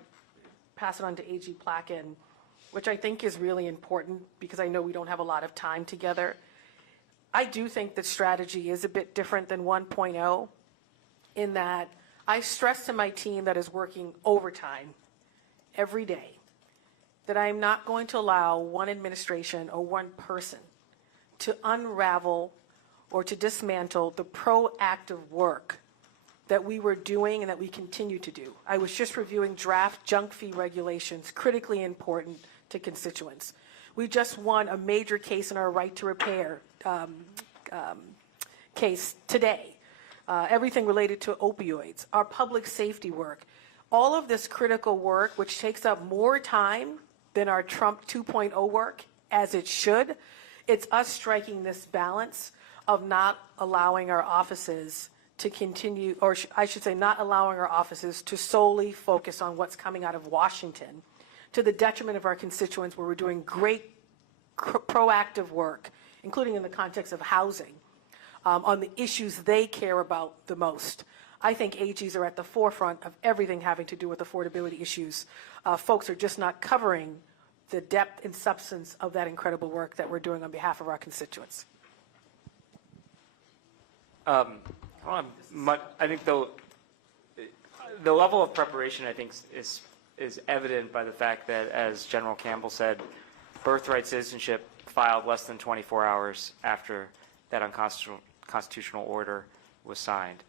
pass it on to AG Platkin, which I think is really important because I know we don't have a lot of time together. I do think that strategy is a bit different than 1.0 in that I stress to my team that is working overtime every day that I am not going to allow one administration or one person to unravel or to dismantle the proactive work that we were doing and that we continue to do. I was just reviewing draft junk fee regulations, critically important to constituents. We just won a major case in our right to repair case today. Everything related to opioids, our public safety work, all of this critical work, which takes up more time than our Trump 2.0 work, as it should. It's us striking this balance of not allowing our offices to continue, or I should say not allowing our offices to solely focus on what's coming out of Washington to the detriment of our constituents, where we're doing great proactive work, including in the context of housing, on the issues they care about the most. I think AGs are at the forefront of everything having to do with affordability issues. Folks are just not covering the depth and substance of that incredible work that we're doing on behalf of our constituents. I think the level of preparation, I think, is evident by the fact that, as General Campbell said, birthright citizenship filed less than 24 hours after that unconstitutional order was signed.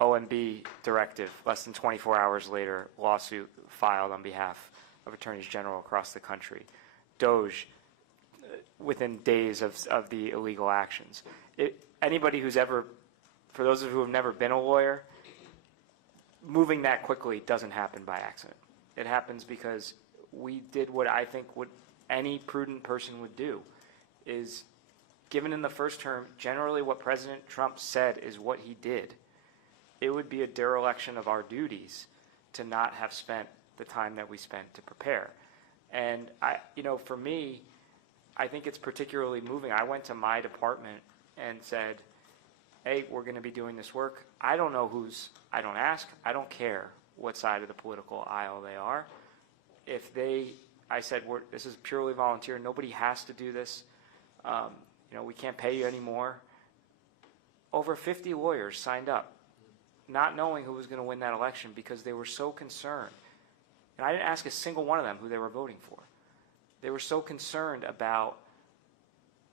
OMB directive, less than 24 hours later, lawsuit filed on behalf of attorneys general across the country. DOGE, within days of the illegal actions. Anybody who's ever, for those of you who have never been a lawyer, moving that quickly doesn't happen by accident. It happens because we did what I think would any prudent person would do, is given in the first term, generally what President Trump said is what he did. It would be a dereliction of our duties to not have spent the time that we spent to prepare. And for me, I think it's particularly moving. I went to my department and said, hey, we're going to be doing this work. I don't know I don't ask, I don't care what side of the political aisle they are. I said, this is purely volunteer. Nobody has to do this. We can't pay you anymore. Over 50 lawyers signed up, not knowing who was going to win that election because they were so concerned. And I didn't ask a single one of them who they were voting for. They were so concerned about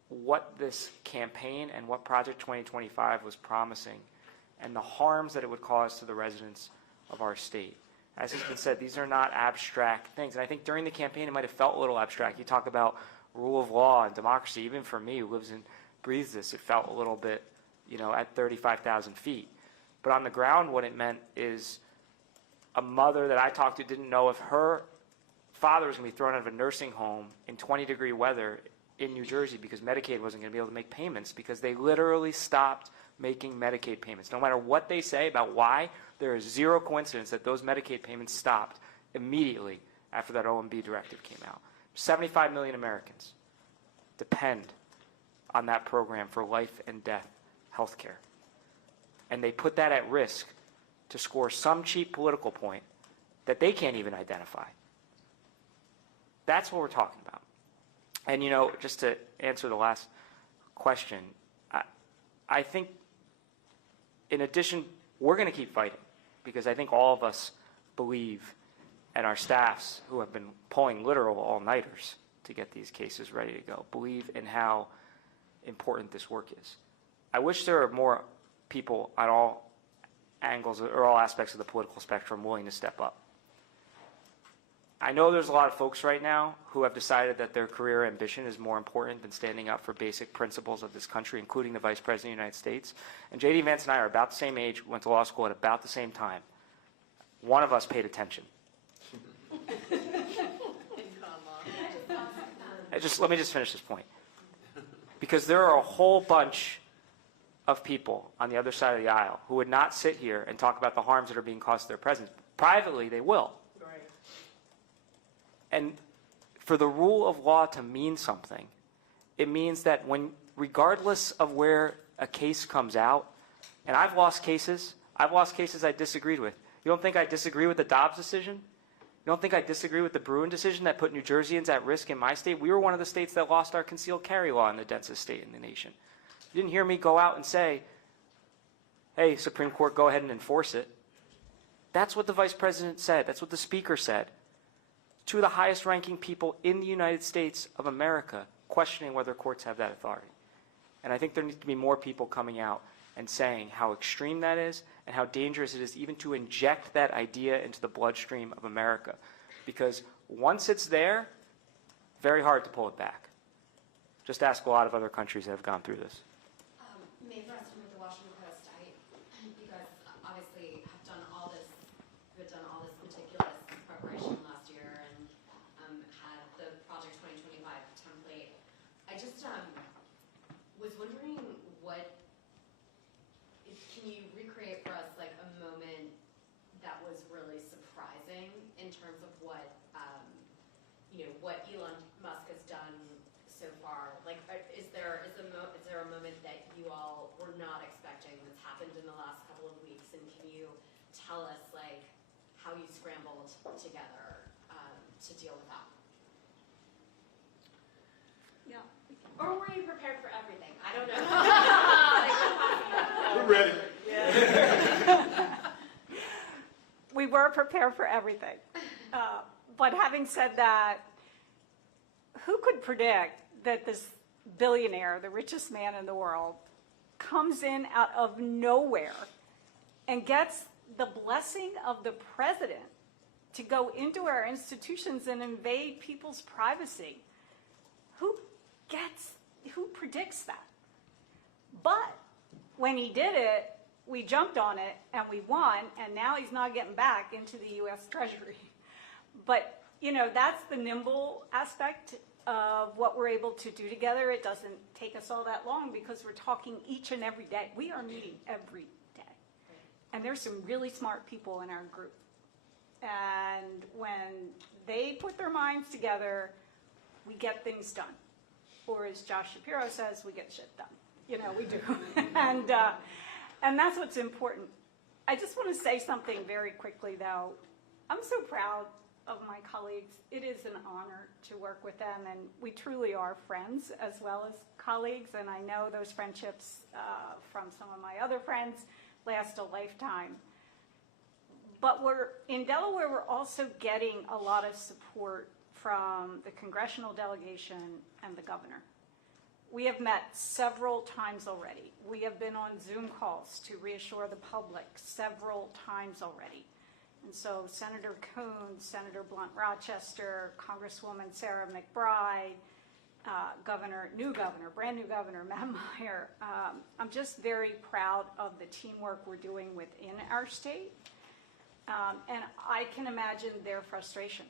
what this campaign and what Project 2025 was promising and the harms that it would cause to the residents of our state. As has been said, these are not abstract things. And I think during the campaign it might have felt a little abstract. You talk about rule of law and democracy. Even for me, who lives and breathes this, it felt a little bit, at 35,000 feet. But on the ground, what it meant is a mother that I talked to didn't know if her father was going to be thrown out of a nursing home in 20-degree weather in New Jersey because Medicaid wasn't going to be able to make payments, because they literally stopped making Medicaid payments. No matter what they say about why, there is zero coincidence that those Medicaid payments stopped immediately after that OMB directive came out. 75 million Americans depend on that program for life and death health care. And they put that at risk to score some cheap political point that they can't even identify. That's what we're talking about. And, just to answer the last question, I think in addition, we're going to keep fighting because I think all of us believe, and our staffs who have been pulling literal all-nighters to get these cases ready to go, believe in how important this work is. I wish there were more people on all angles or all aspects of the political spectrum willing to step up. I know there's a lot of folks right now who have decided that their career ambition is more important than standing up for basic principles of this country, including the Vice President of the United States. And J.D. Vance and I are about the same age, went to law school at about the same time. One of us paid attention. Let me just finish this point. Because there are a whole bunch of people on the other side of the aisle who would not sit here and talk about the harms that are being caused to their presidents. Privately, they will. And for the rule of law to mean something, it means that regardless of where a case comes out, and I've lost cases I disagreed with. You don't think I disagree with the Dobbs decision? You don't think I disagree with the Bruin decision that put New Jerseyans at risk in my state? We were one of the states that lost our concealed carry law in the densest state in the nation. You didn't hear me go out and say, hey, Supreme Court, go ahead and enforce it. That's what the Vice President said. That's what the Speaker said. Two of the highest ranking people in the United States of America questioning whether courts have that authority. And I think there needs to be more people coming out and saying how extreme that is and how dangerous it is even to inject that idea into the bloodstream of America. Because once it's there, very hard to pull it back. Just ask a lot of other countries that have gone through this. May Preston with the Washington Post. Because obviously have done all this meticulous preparation last year and had the Project 2025 template. I just was wondering can you recreate for us like a moment that was really surprising in terms of what Elon Musk has done so far? Like, is there a moment that you all were not expecting that's happened in the last couple of weeks, and can you tell us like how you scrambled together to deal with that? Yeah. Or were you prepared for everything? I don't know. We're ready. We were prepared for everything. But having said that, who could predict that this billionaire, the richest man in the world, comes in out of nowhere and gets the blessing of the president to go into our institutions and invade people's privacy? Who predicts that? But when he did it, we jumped on it and we won, and now he's not getting back into the U.S. Treasury. But, that's the nimble aspect of what we're able to do together. It doesn't take us all that long because we're talking each and every day. We are meeting every day. And there's some really smart people in our group. And when they put their minds together, we get things done. Or as Josh Shapiro says, we get shit done. We do. And that's what's important. I just want to say something very quickly, though. I'm so proud of my colleagues. It is an honor to work with them, and we truly are friends as well as colleagues, and I know those friendships from some of my other friends last a lifetime. But in Delaware, we're also getting a lot of support from the congressional delegation and the governor. We have met several times already. We have been on Zoom calls to reassure the public several times already. And so Senator Coons, Senator Blunt Rochester, Congresswoman Sarah McBride, brand new governor, Matt Meyer. I'm just very proud of the teamwork we're doing within our state. And I can imagine their frustration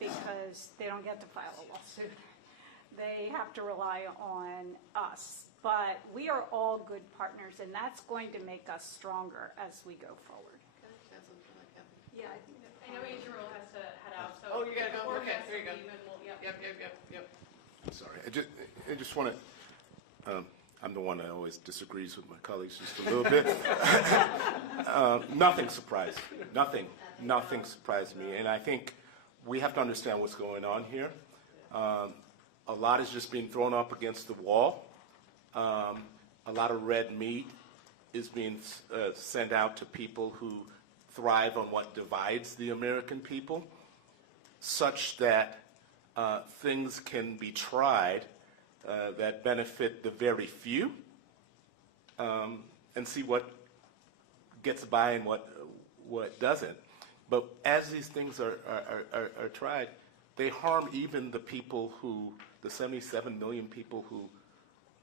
because they don't get to file a lawsuit. They have to rely on us. But we are all good partners, and that's going to make us stronger as we go forward. Yeah, I think I know AG Raoul has to head out, so. Oh, you gotta go? before Okay, he has to there you go. leave, and we'll- Yep. Yep. I'm sorry. I just want to, I'm the one that always disagrees with my colleagues just a little bit. Nothing surprised me. Nothing surprised me. And I think we have to understand what's going on here. A lot is just being thrown up against the wall. A lot of red meat is being sent out to people who thrive on what divides the American people, such that things can be tried that benefit the very few, and see what gets by and what doesn't. But as these things are tried, they harm even the people who, the 77 million people who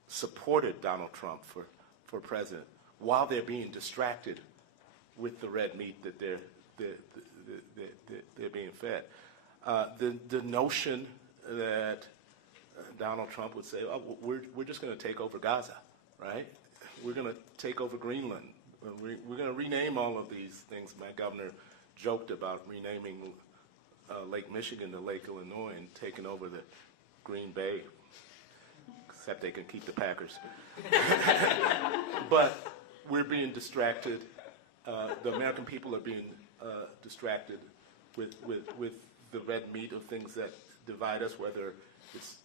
supported Donald Trump for president, while they're being distracted with the red meat that they're being fed. The notion that Donald Trump would say, oh, we're just going to take over Gaza, right? We're going to take over Greenland. We're going to rename all of these things. My governor joked about renaming Lake Michigan to Lake Illinois and taking over the Green Bay, except they can keep the Packers. But we're being distracted. The American people are being distracted with the red meat of things that divide us, whether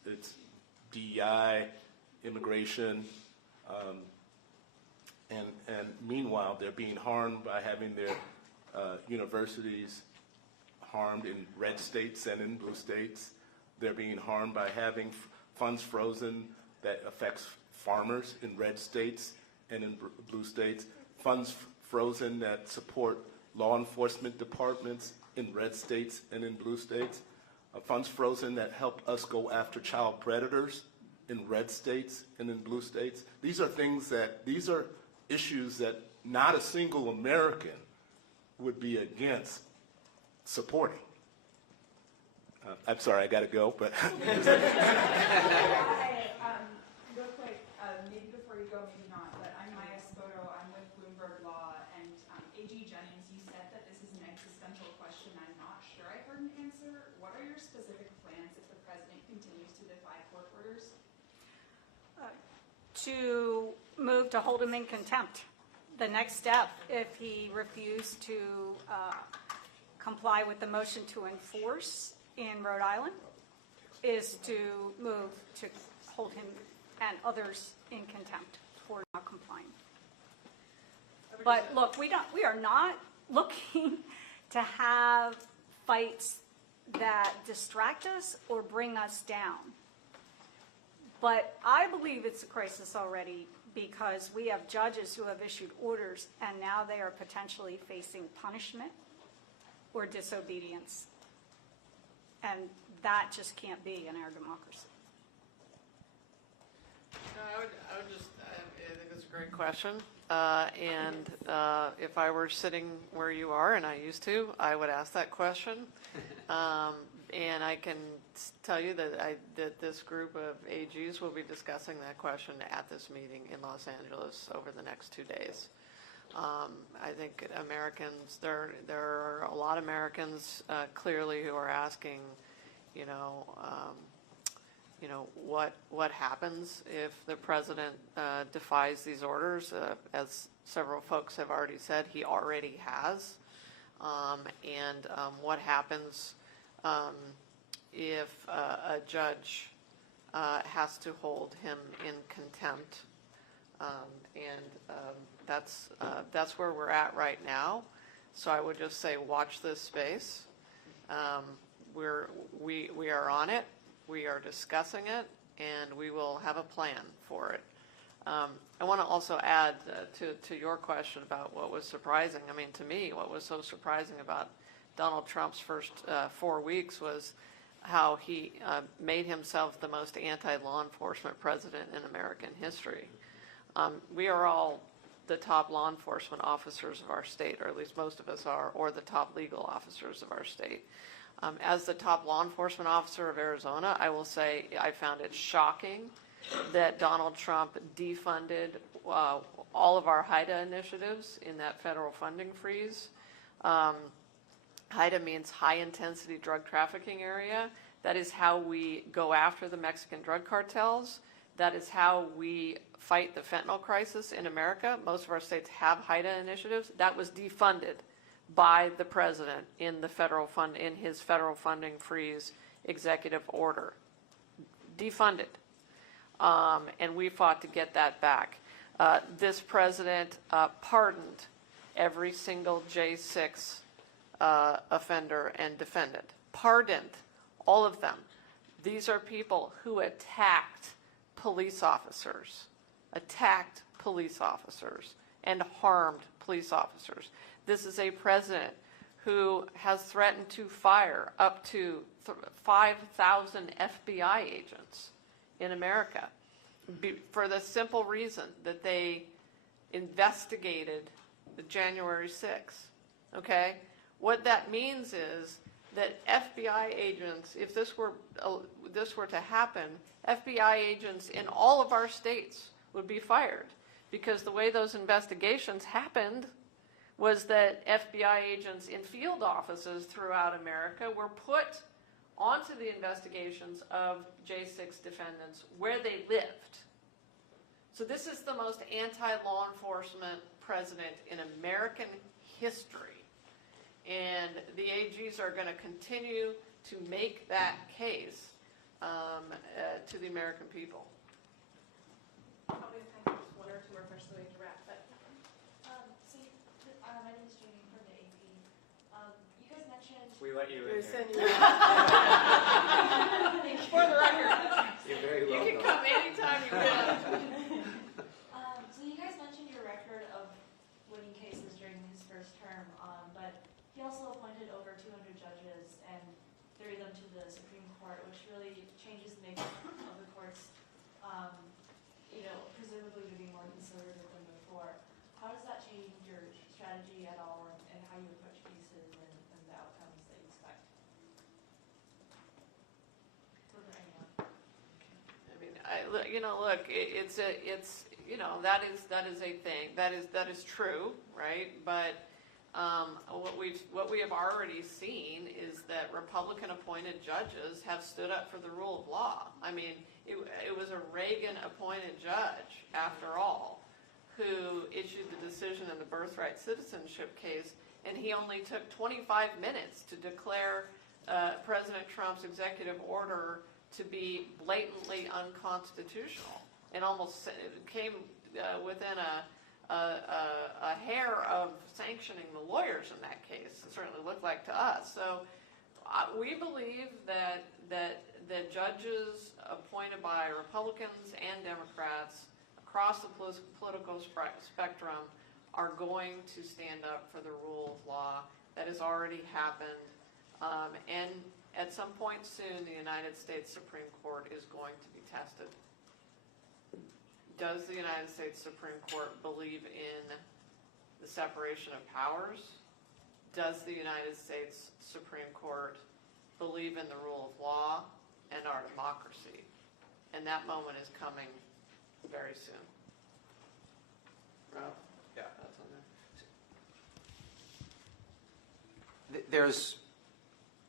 it's DEI, immigration, and meanwhile they're being harmed by having their universities harmed in red states and in blue states. They're being harmed by having funds frozen that affects farmers in red states and in blue states. Funds frozen that support law enforcement departments in red states and in blue states. Funds frozen that help us go after child predators in red states and in blue states. These are issues that not a single American would be against supporting. I'm sorry, I got to go, but. Real quick, maybe before you go, maybe not, but I'm Maya Spoto, I'm with Bloomberg Law, and AG Jennings, you said that this is an existential question. I'm not sure I heard an answer. What are your specific plans if the president continues to defy court orders? To move to hold him in contempt. The next step, if he refused to comply with the motion to enforce in Rhode Island, is to move to hold him and others in contempt for not complying. But look, we are not looking to have fights that distract us or bring us down. But I believe it's a crisis already because we have judges who have issued orders and now they are potentially facing punishment or disobedience. And that just can't be in our democracy. I think it's a great question. If I were sitting where you are, and I used to, I would ask that question. And I can tell you that this group of AGs will be discussing that question at this meeting in Los Angeles over the next 2 days. I think Americans, there are a lot of Americans clearly who are asking, what happens if the president defies these orders? As several folks have already said, he already has. What happens if a judge has to hold him in contempt? That's where we're at right now. So I would just say watch this space. We are on it. We are discussing it, and we will have a plan for it. I want to also add to your question about what was surprising. I mean, to me, what was so surprising about Donald Trump's first 4 weeks was how he made himself the most anti-law enforcement president in American history. We are all the top law enforcement officers of our state, or at least most of us are, or the top legal officers of our state. As the top law enforcement officer of Arizona, I will say I found it shocking that Donald Trump defunded all of our HIDA initiatives in that federal funding freeze. HIDA means high intensity drug trafficking area. That is how we go after the Mexican drug cartels. That is how we fight the fentanyl crisis in America. Most of our states have HIDA initiatives. That was defunded by the president in his federal funding freeze executive order. defunded. And we fought to get that back. This president pardoned every single J6 offender and defendant. Pardoned all of them. These are people who attacked police officers, and harmed police officers. This is a president who has threatened to fire up to 5,000 FBI agents in America for the simple reason that they investigated the January 6th, okay? What that means is that FBI agents, if this were to happen, FBI agents in all of our states would be fired, because the way those investigations happened was that FBI agents in field offices throughout America were put onto the investigations of J6 defendants where they lived. So this is the most anti-law enforcement president in American history. And the AGs are going to continue to make that case to the American people. Probably have time for just one or two more questions so we can wrap. But my name is Jamie from the AG. You guys mentioned. We let you in here. For the record, You're very you welcome. can come anytime you want. So you guys mentioned your record of winning cases during his first term, but he also appointed over 200 judges and 30 of them to the Supreme Court, which really changes the makeup of the courts, presumably to be more conservative than before. How does that change your strategy at all, and how you approach cases and the outcomes that you expect? For anyone. I mean, look, that is a thing. That is true, right? But what we have already seen is that Republican-appointed judges have stood up for the rule of law. I mean, it was a Reagan-appointed judge, after all, who issued the decision in the birthright citizenship case, and he only took 25 minutes to declare President Trump's executive order to be blatantly unconstitutional, and almost came within a hair of sanctioning the lawyers in that case. It certainly looked like to us. So we believe that the judges appointed by Republicans and Democrats across the political spectrum are going to stand up for the rule of law. That has already happened. And at some point soon, the United States Supreme Court is going to be tested. Does the United States Supreme Court believe in the separation of powers? Does the United States Supreme Court believe in the rule of law and our democracy? And that moment is coming very soon. Rob? Yeah. That's on there. There's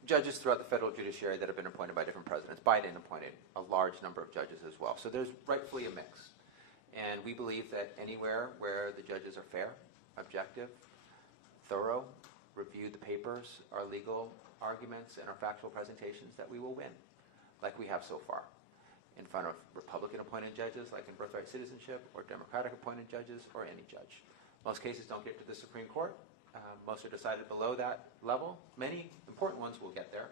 judges throughout the federal judiciary that have been appointed by different presidents. Biden appointed a large number of judges as well. So there's rightfully a mix. And we believe that anywhere where the judges are fair, objective, thorough, review the papers, our legal arguments, and our factual presentations, that we will win, like we have so far, in front of Republican-appointed judges, like in birthright citizenship, or Democratic-appointed judges, or any judge. Most cases don't get to the Supreme Court. Most are decided below that level. Many important ones will get there.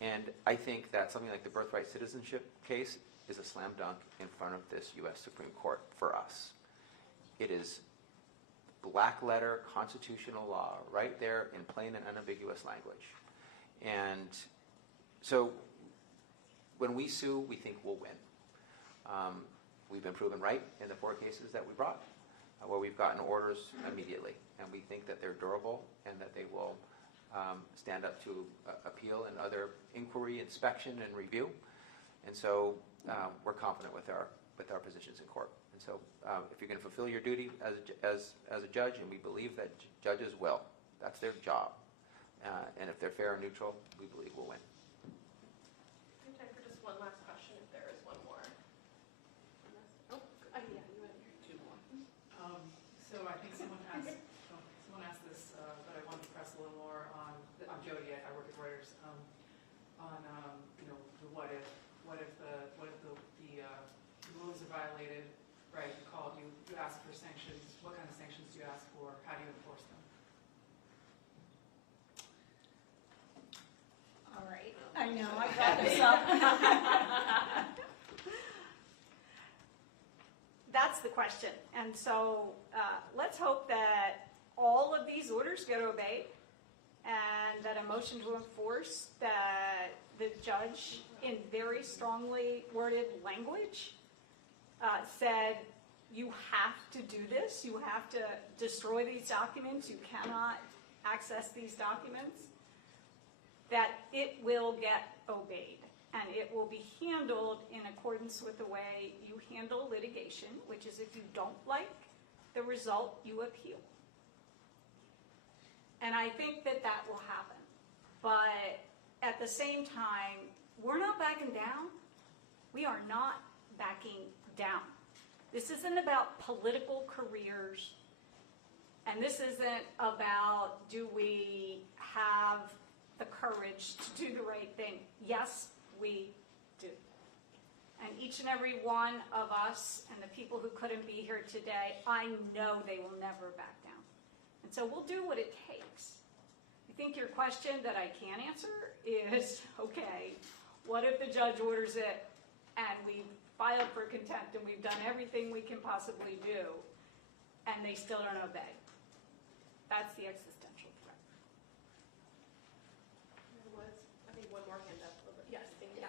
And I think that something like the birthright citizenship case is a slam dunk in front of this U.S. Supreme Court for us. It is black letter constitutional law right there in plain and unambiguous language. And so when we sue, we think we'll win. We've been proven right in the 4 cases that we brought, where we've gotten orders immediately. And we think that they're durable and that they will stand up to appeal and other inquiry, inspection, and review. And so we're confident with our positions in court. And so if you're going to fulfill your duty as a judge, and we believe that judges will, that's their job. And if they're fair and neutral, we believe we'll win. We have time for just one last question, if there is one more. Oh, yeah, you went here. 2 more. So I think someone asked this, but I wanted to press a little more on. I'm Jody. I work at Reuters. On the what if violated, right, you ask for sanctions. What kind of sanctions do you ask for? How do you enforce them? All right, I know, I brought this up. That's the question. And so let's hope that all of these orders get obeyed and that a motion to enforce that the judge, in very strongly worded language, said, you have to do this, you have to destroy these documents, you cannot access these documents, that it will get obeyed. And it will be handled in accordance with the way you handle litigation, which is if you don't like the result, you appeal. And I think that that will happen. But at the same time, we're not backing down. We are not backing down. This isn't about political careers. And this isn't about, do we have the courage to do the right thing? Yes, we do. And each and every one of us and the people who couldn't be here today, I know they will never back down. And so we'll do what it takes. I think your question that I can answer is, okay, what if the judge orders it and we've filed for contempt and we've done everything we can possibly do and they still don't obey? That's the existential threat. There was, I think, one more hand up. Yes, thank you.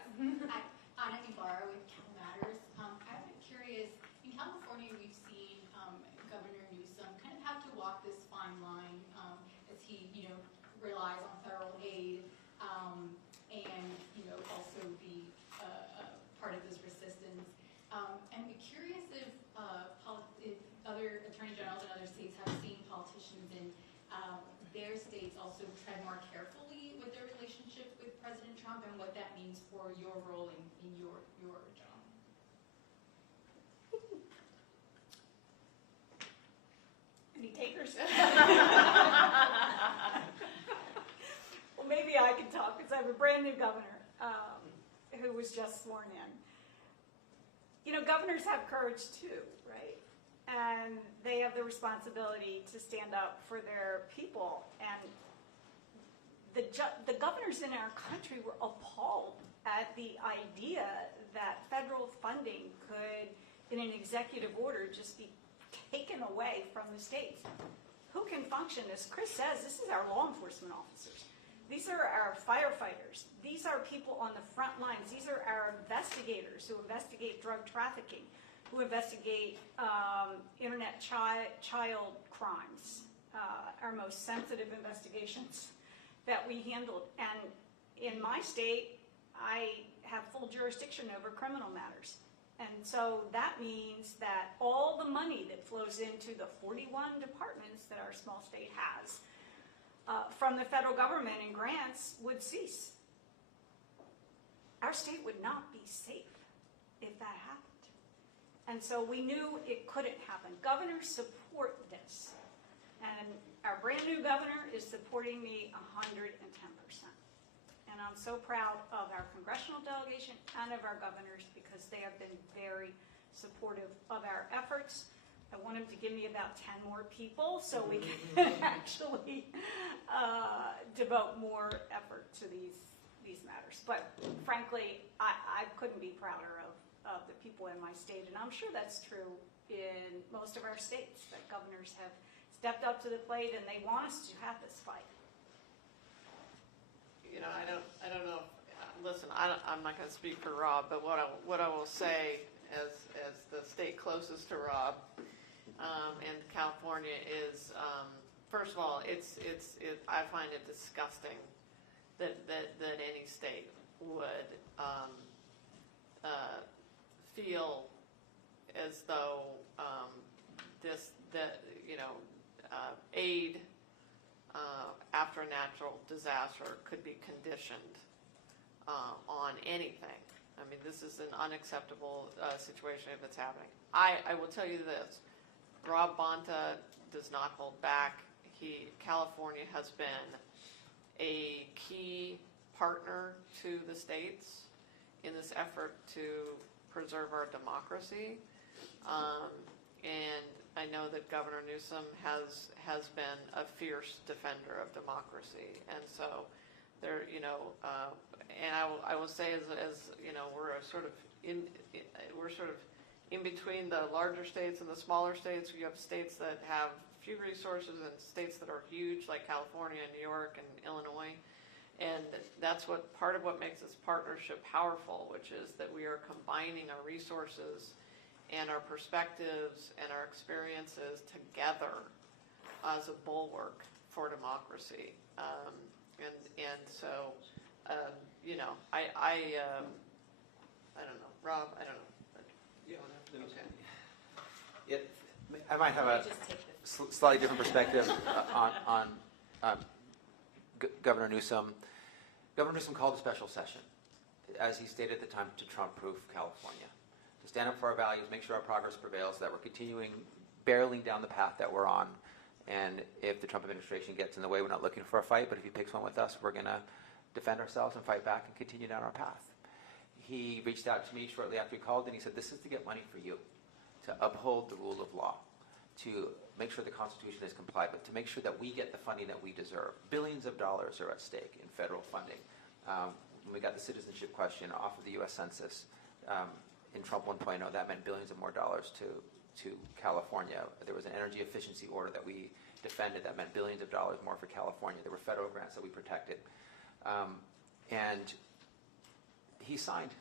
Hi, Anna Ibarra with Cal Matters. I'm curious, in California we've seen Governor Newsom kind of have to walk this fine line as he, relies on federal aid and, also be part of this resistance. And I'm curious if other attorney generals in other states have seen politicians in their states also tread more carefully with their relationship with President Trump and what that means for your role in your job. Any takers? Well, maybe I can talk because I have a brand new governor who was just sworn in. Governors have courage too, right? And they have the responsibility to stand up for their people. And the governors in our country were appalled at the idea that federal funding could, in an executive order, just be taken away from the states. Who can function? As Chris says, this is our law enforcement officers. These are our firefighters. These are people on the front lines. These are our investigators who investigate drug trafficking, who investigate internet child crimes, our most sensitive investigations that we handled. And in my state, I have full jurisdiction over criminal matters. And so that means that all the money that flows into the 41 departments that our small state has from the federal government and grants would cease. Our state would not be safe if that happened. And so we knew it couldn't happen. Governors support this. And our brand new governor is supporting me 110%. And I'm so proud of our congressional delegation and of our governors because they have been very supportive of our efforts. I want him to give me about 10 more people so we can actually devote more effort to these matters. But frankly, I couldn't be prouder of the people in my state, and I'm sure that's true in most of our states, that governors have stepped up to the plate and they want us to have this fight. I don't know. Listen, I'm not going to speak for Rob, but what I will say as the state closest to Rob in California is, first of all, I find it disgusting that any state would feel as though aid after a natural disaster could be conditioned on anything. I mean, this is an unacceptable situation if it's happening. I will tell you this. Rob Bonta does not hold back. California has been a key partner to the states in this effort to preserve our democracy. And I know that Governor Newsom has been a fierce defender of democracy. And so there, and I will say as we're sort of in between the larger states and the smaller states. You have states that have few resources and states that are huge, like California, New York, and Illinois. And that's part of what makes this partnership powerful, which is that we are combining our resources and our perspectives and our experiences together as a bulwark for democracy. And so, I don't know, Rob, I don't know. Okay. I might have a slightly different perspective on Governor Newsom. Governor Newsom called a special session, as he stated at the time, to Trump-proof California, to stand up for our values, make sure our progress prevails, that we're continuing barreling down the path that we're on. And if the Trump administration gets in the way, we're not looking for a fight, but if he picks one with us, we're going to defend ourselves and fight back and continue down our path. He reached out to me shortly after he called, and he said, this is to get money for you, to uphold the rule of law, to make sure the Constitution is complied with, to make sure that we get the funding that we deserve. Billions of dollars are at stake in federal funding. When we got the citizenship question off of the U.S. Census in Trump 1.0, that meant billions of more dollars to California. There was an energy efficiency order that we defended that meant billions of dollars more for California. There were federal grants that we protected. And he signed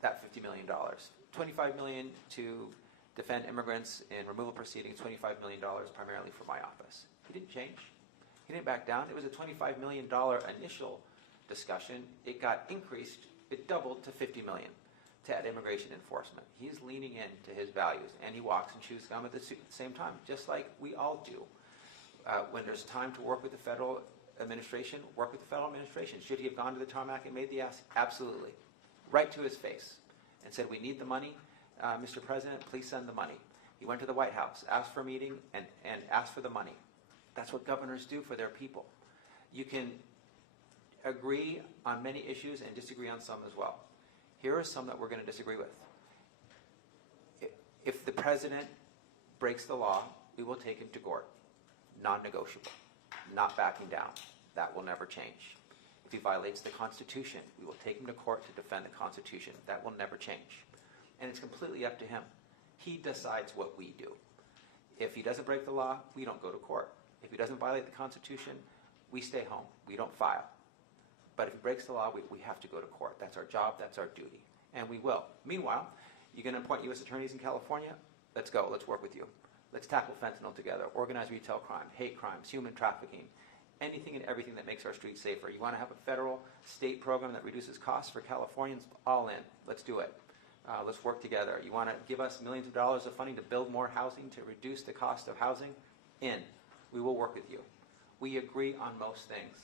that $50 million. $25 million to defend immigrants in removal proceedings, $25 million primarily for my office. He didn't change. He didn't back down. It was a $25 million initial discussion. It got increased. It doubled to $50 million to add immigration enforcement. He's leaning into his values, and he walks and chews gum at the same time, just like we all do. When there's time to work with the federal administration, work with the federal administration. Should he have gone to the tarmac and made the ask? Absolutely. Right to his face and said, we need the money. Mr. President, please send the money. He went to the White House, asked for a meeting, and asked for the money. That's what governors do for their people. You can agree on many issues and disagree on some as well. Here are some that we're going to disagree with. If the president breaks the law, we will take him to court. Non-negotiable. Not backing down. That will never change. If he violates the Constitution, we will take him to court to defend the Constitution. That will never change. And it's completely up to him. He decides what we do. If he doesn't break the law, we don't go to court. If he doesn't violate the Constitution, we stay home. We don't file. But if he breaks the law, we have to go to court. That's our job. That's our duty. And we will. Meanwhile, you're going to appoint U.S. attorneys in California? Let's go. Let's work with you. Let's tackle fentanyl together, organized retail crime, hate crimes, human trafficking, anything and everything that makes our streets safer. You want to have a federal, state program that reduces costs for Californians? All in. Let's do it. Let's work together. You want to give us millions of dollars of funding to build more housing, to reduce the cost of housing? In. We will work with you. We agree on most things.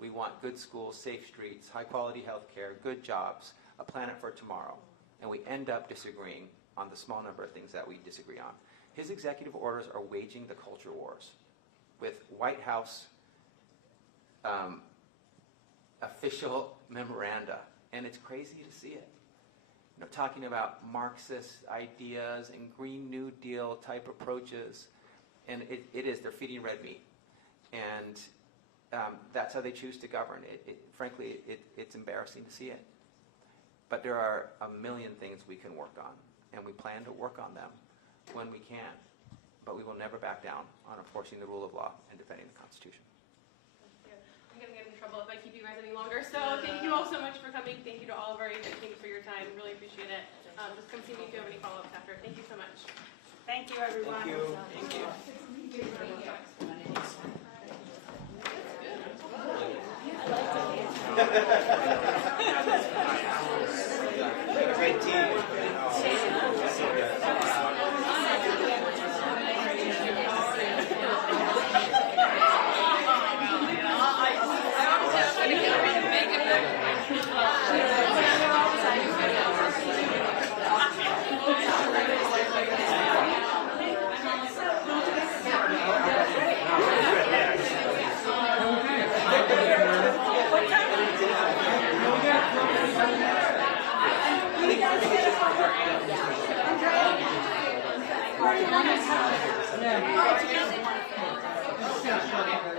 We want good schools, safe streets, high-quality health care, good jobs, a planet for tomorrow. And we end up disagreeing on the small number of things that we disagree on. His executive orders are waging the culture wars with White House official memoranda. And it's crazy to see it. You know, talking about Marxist ideas and Green New Deal type approaches. And it is, they're feeding red meat. And that's how they choose to govern. Frankly, it's embarrassing to see it. But there are a million things we can work on, and we plan to work on them when we can. But we will never back down on enforcing the rule of law and defending the Constitution. I'm going to get in trouble if I keep you guys any longer. So thank you all so much for coming. Thank you to all of our agents. Thank you for your time. Really appreciate it. Just come see me if you have any follow-ups after. Thank you so much. Thank you, everyone. Thank you. Thank you. Great team. You guys get a Yeah.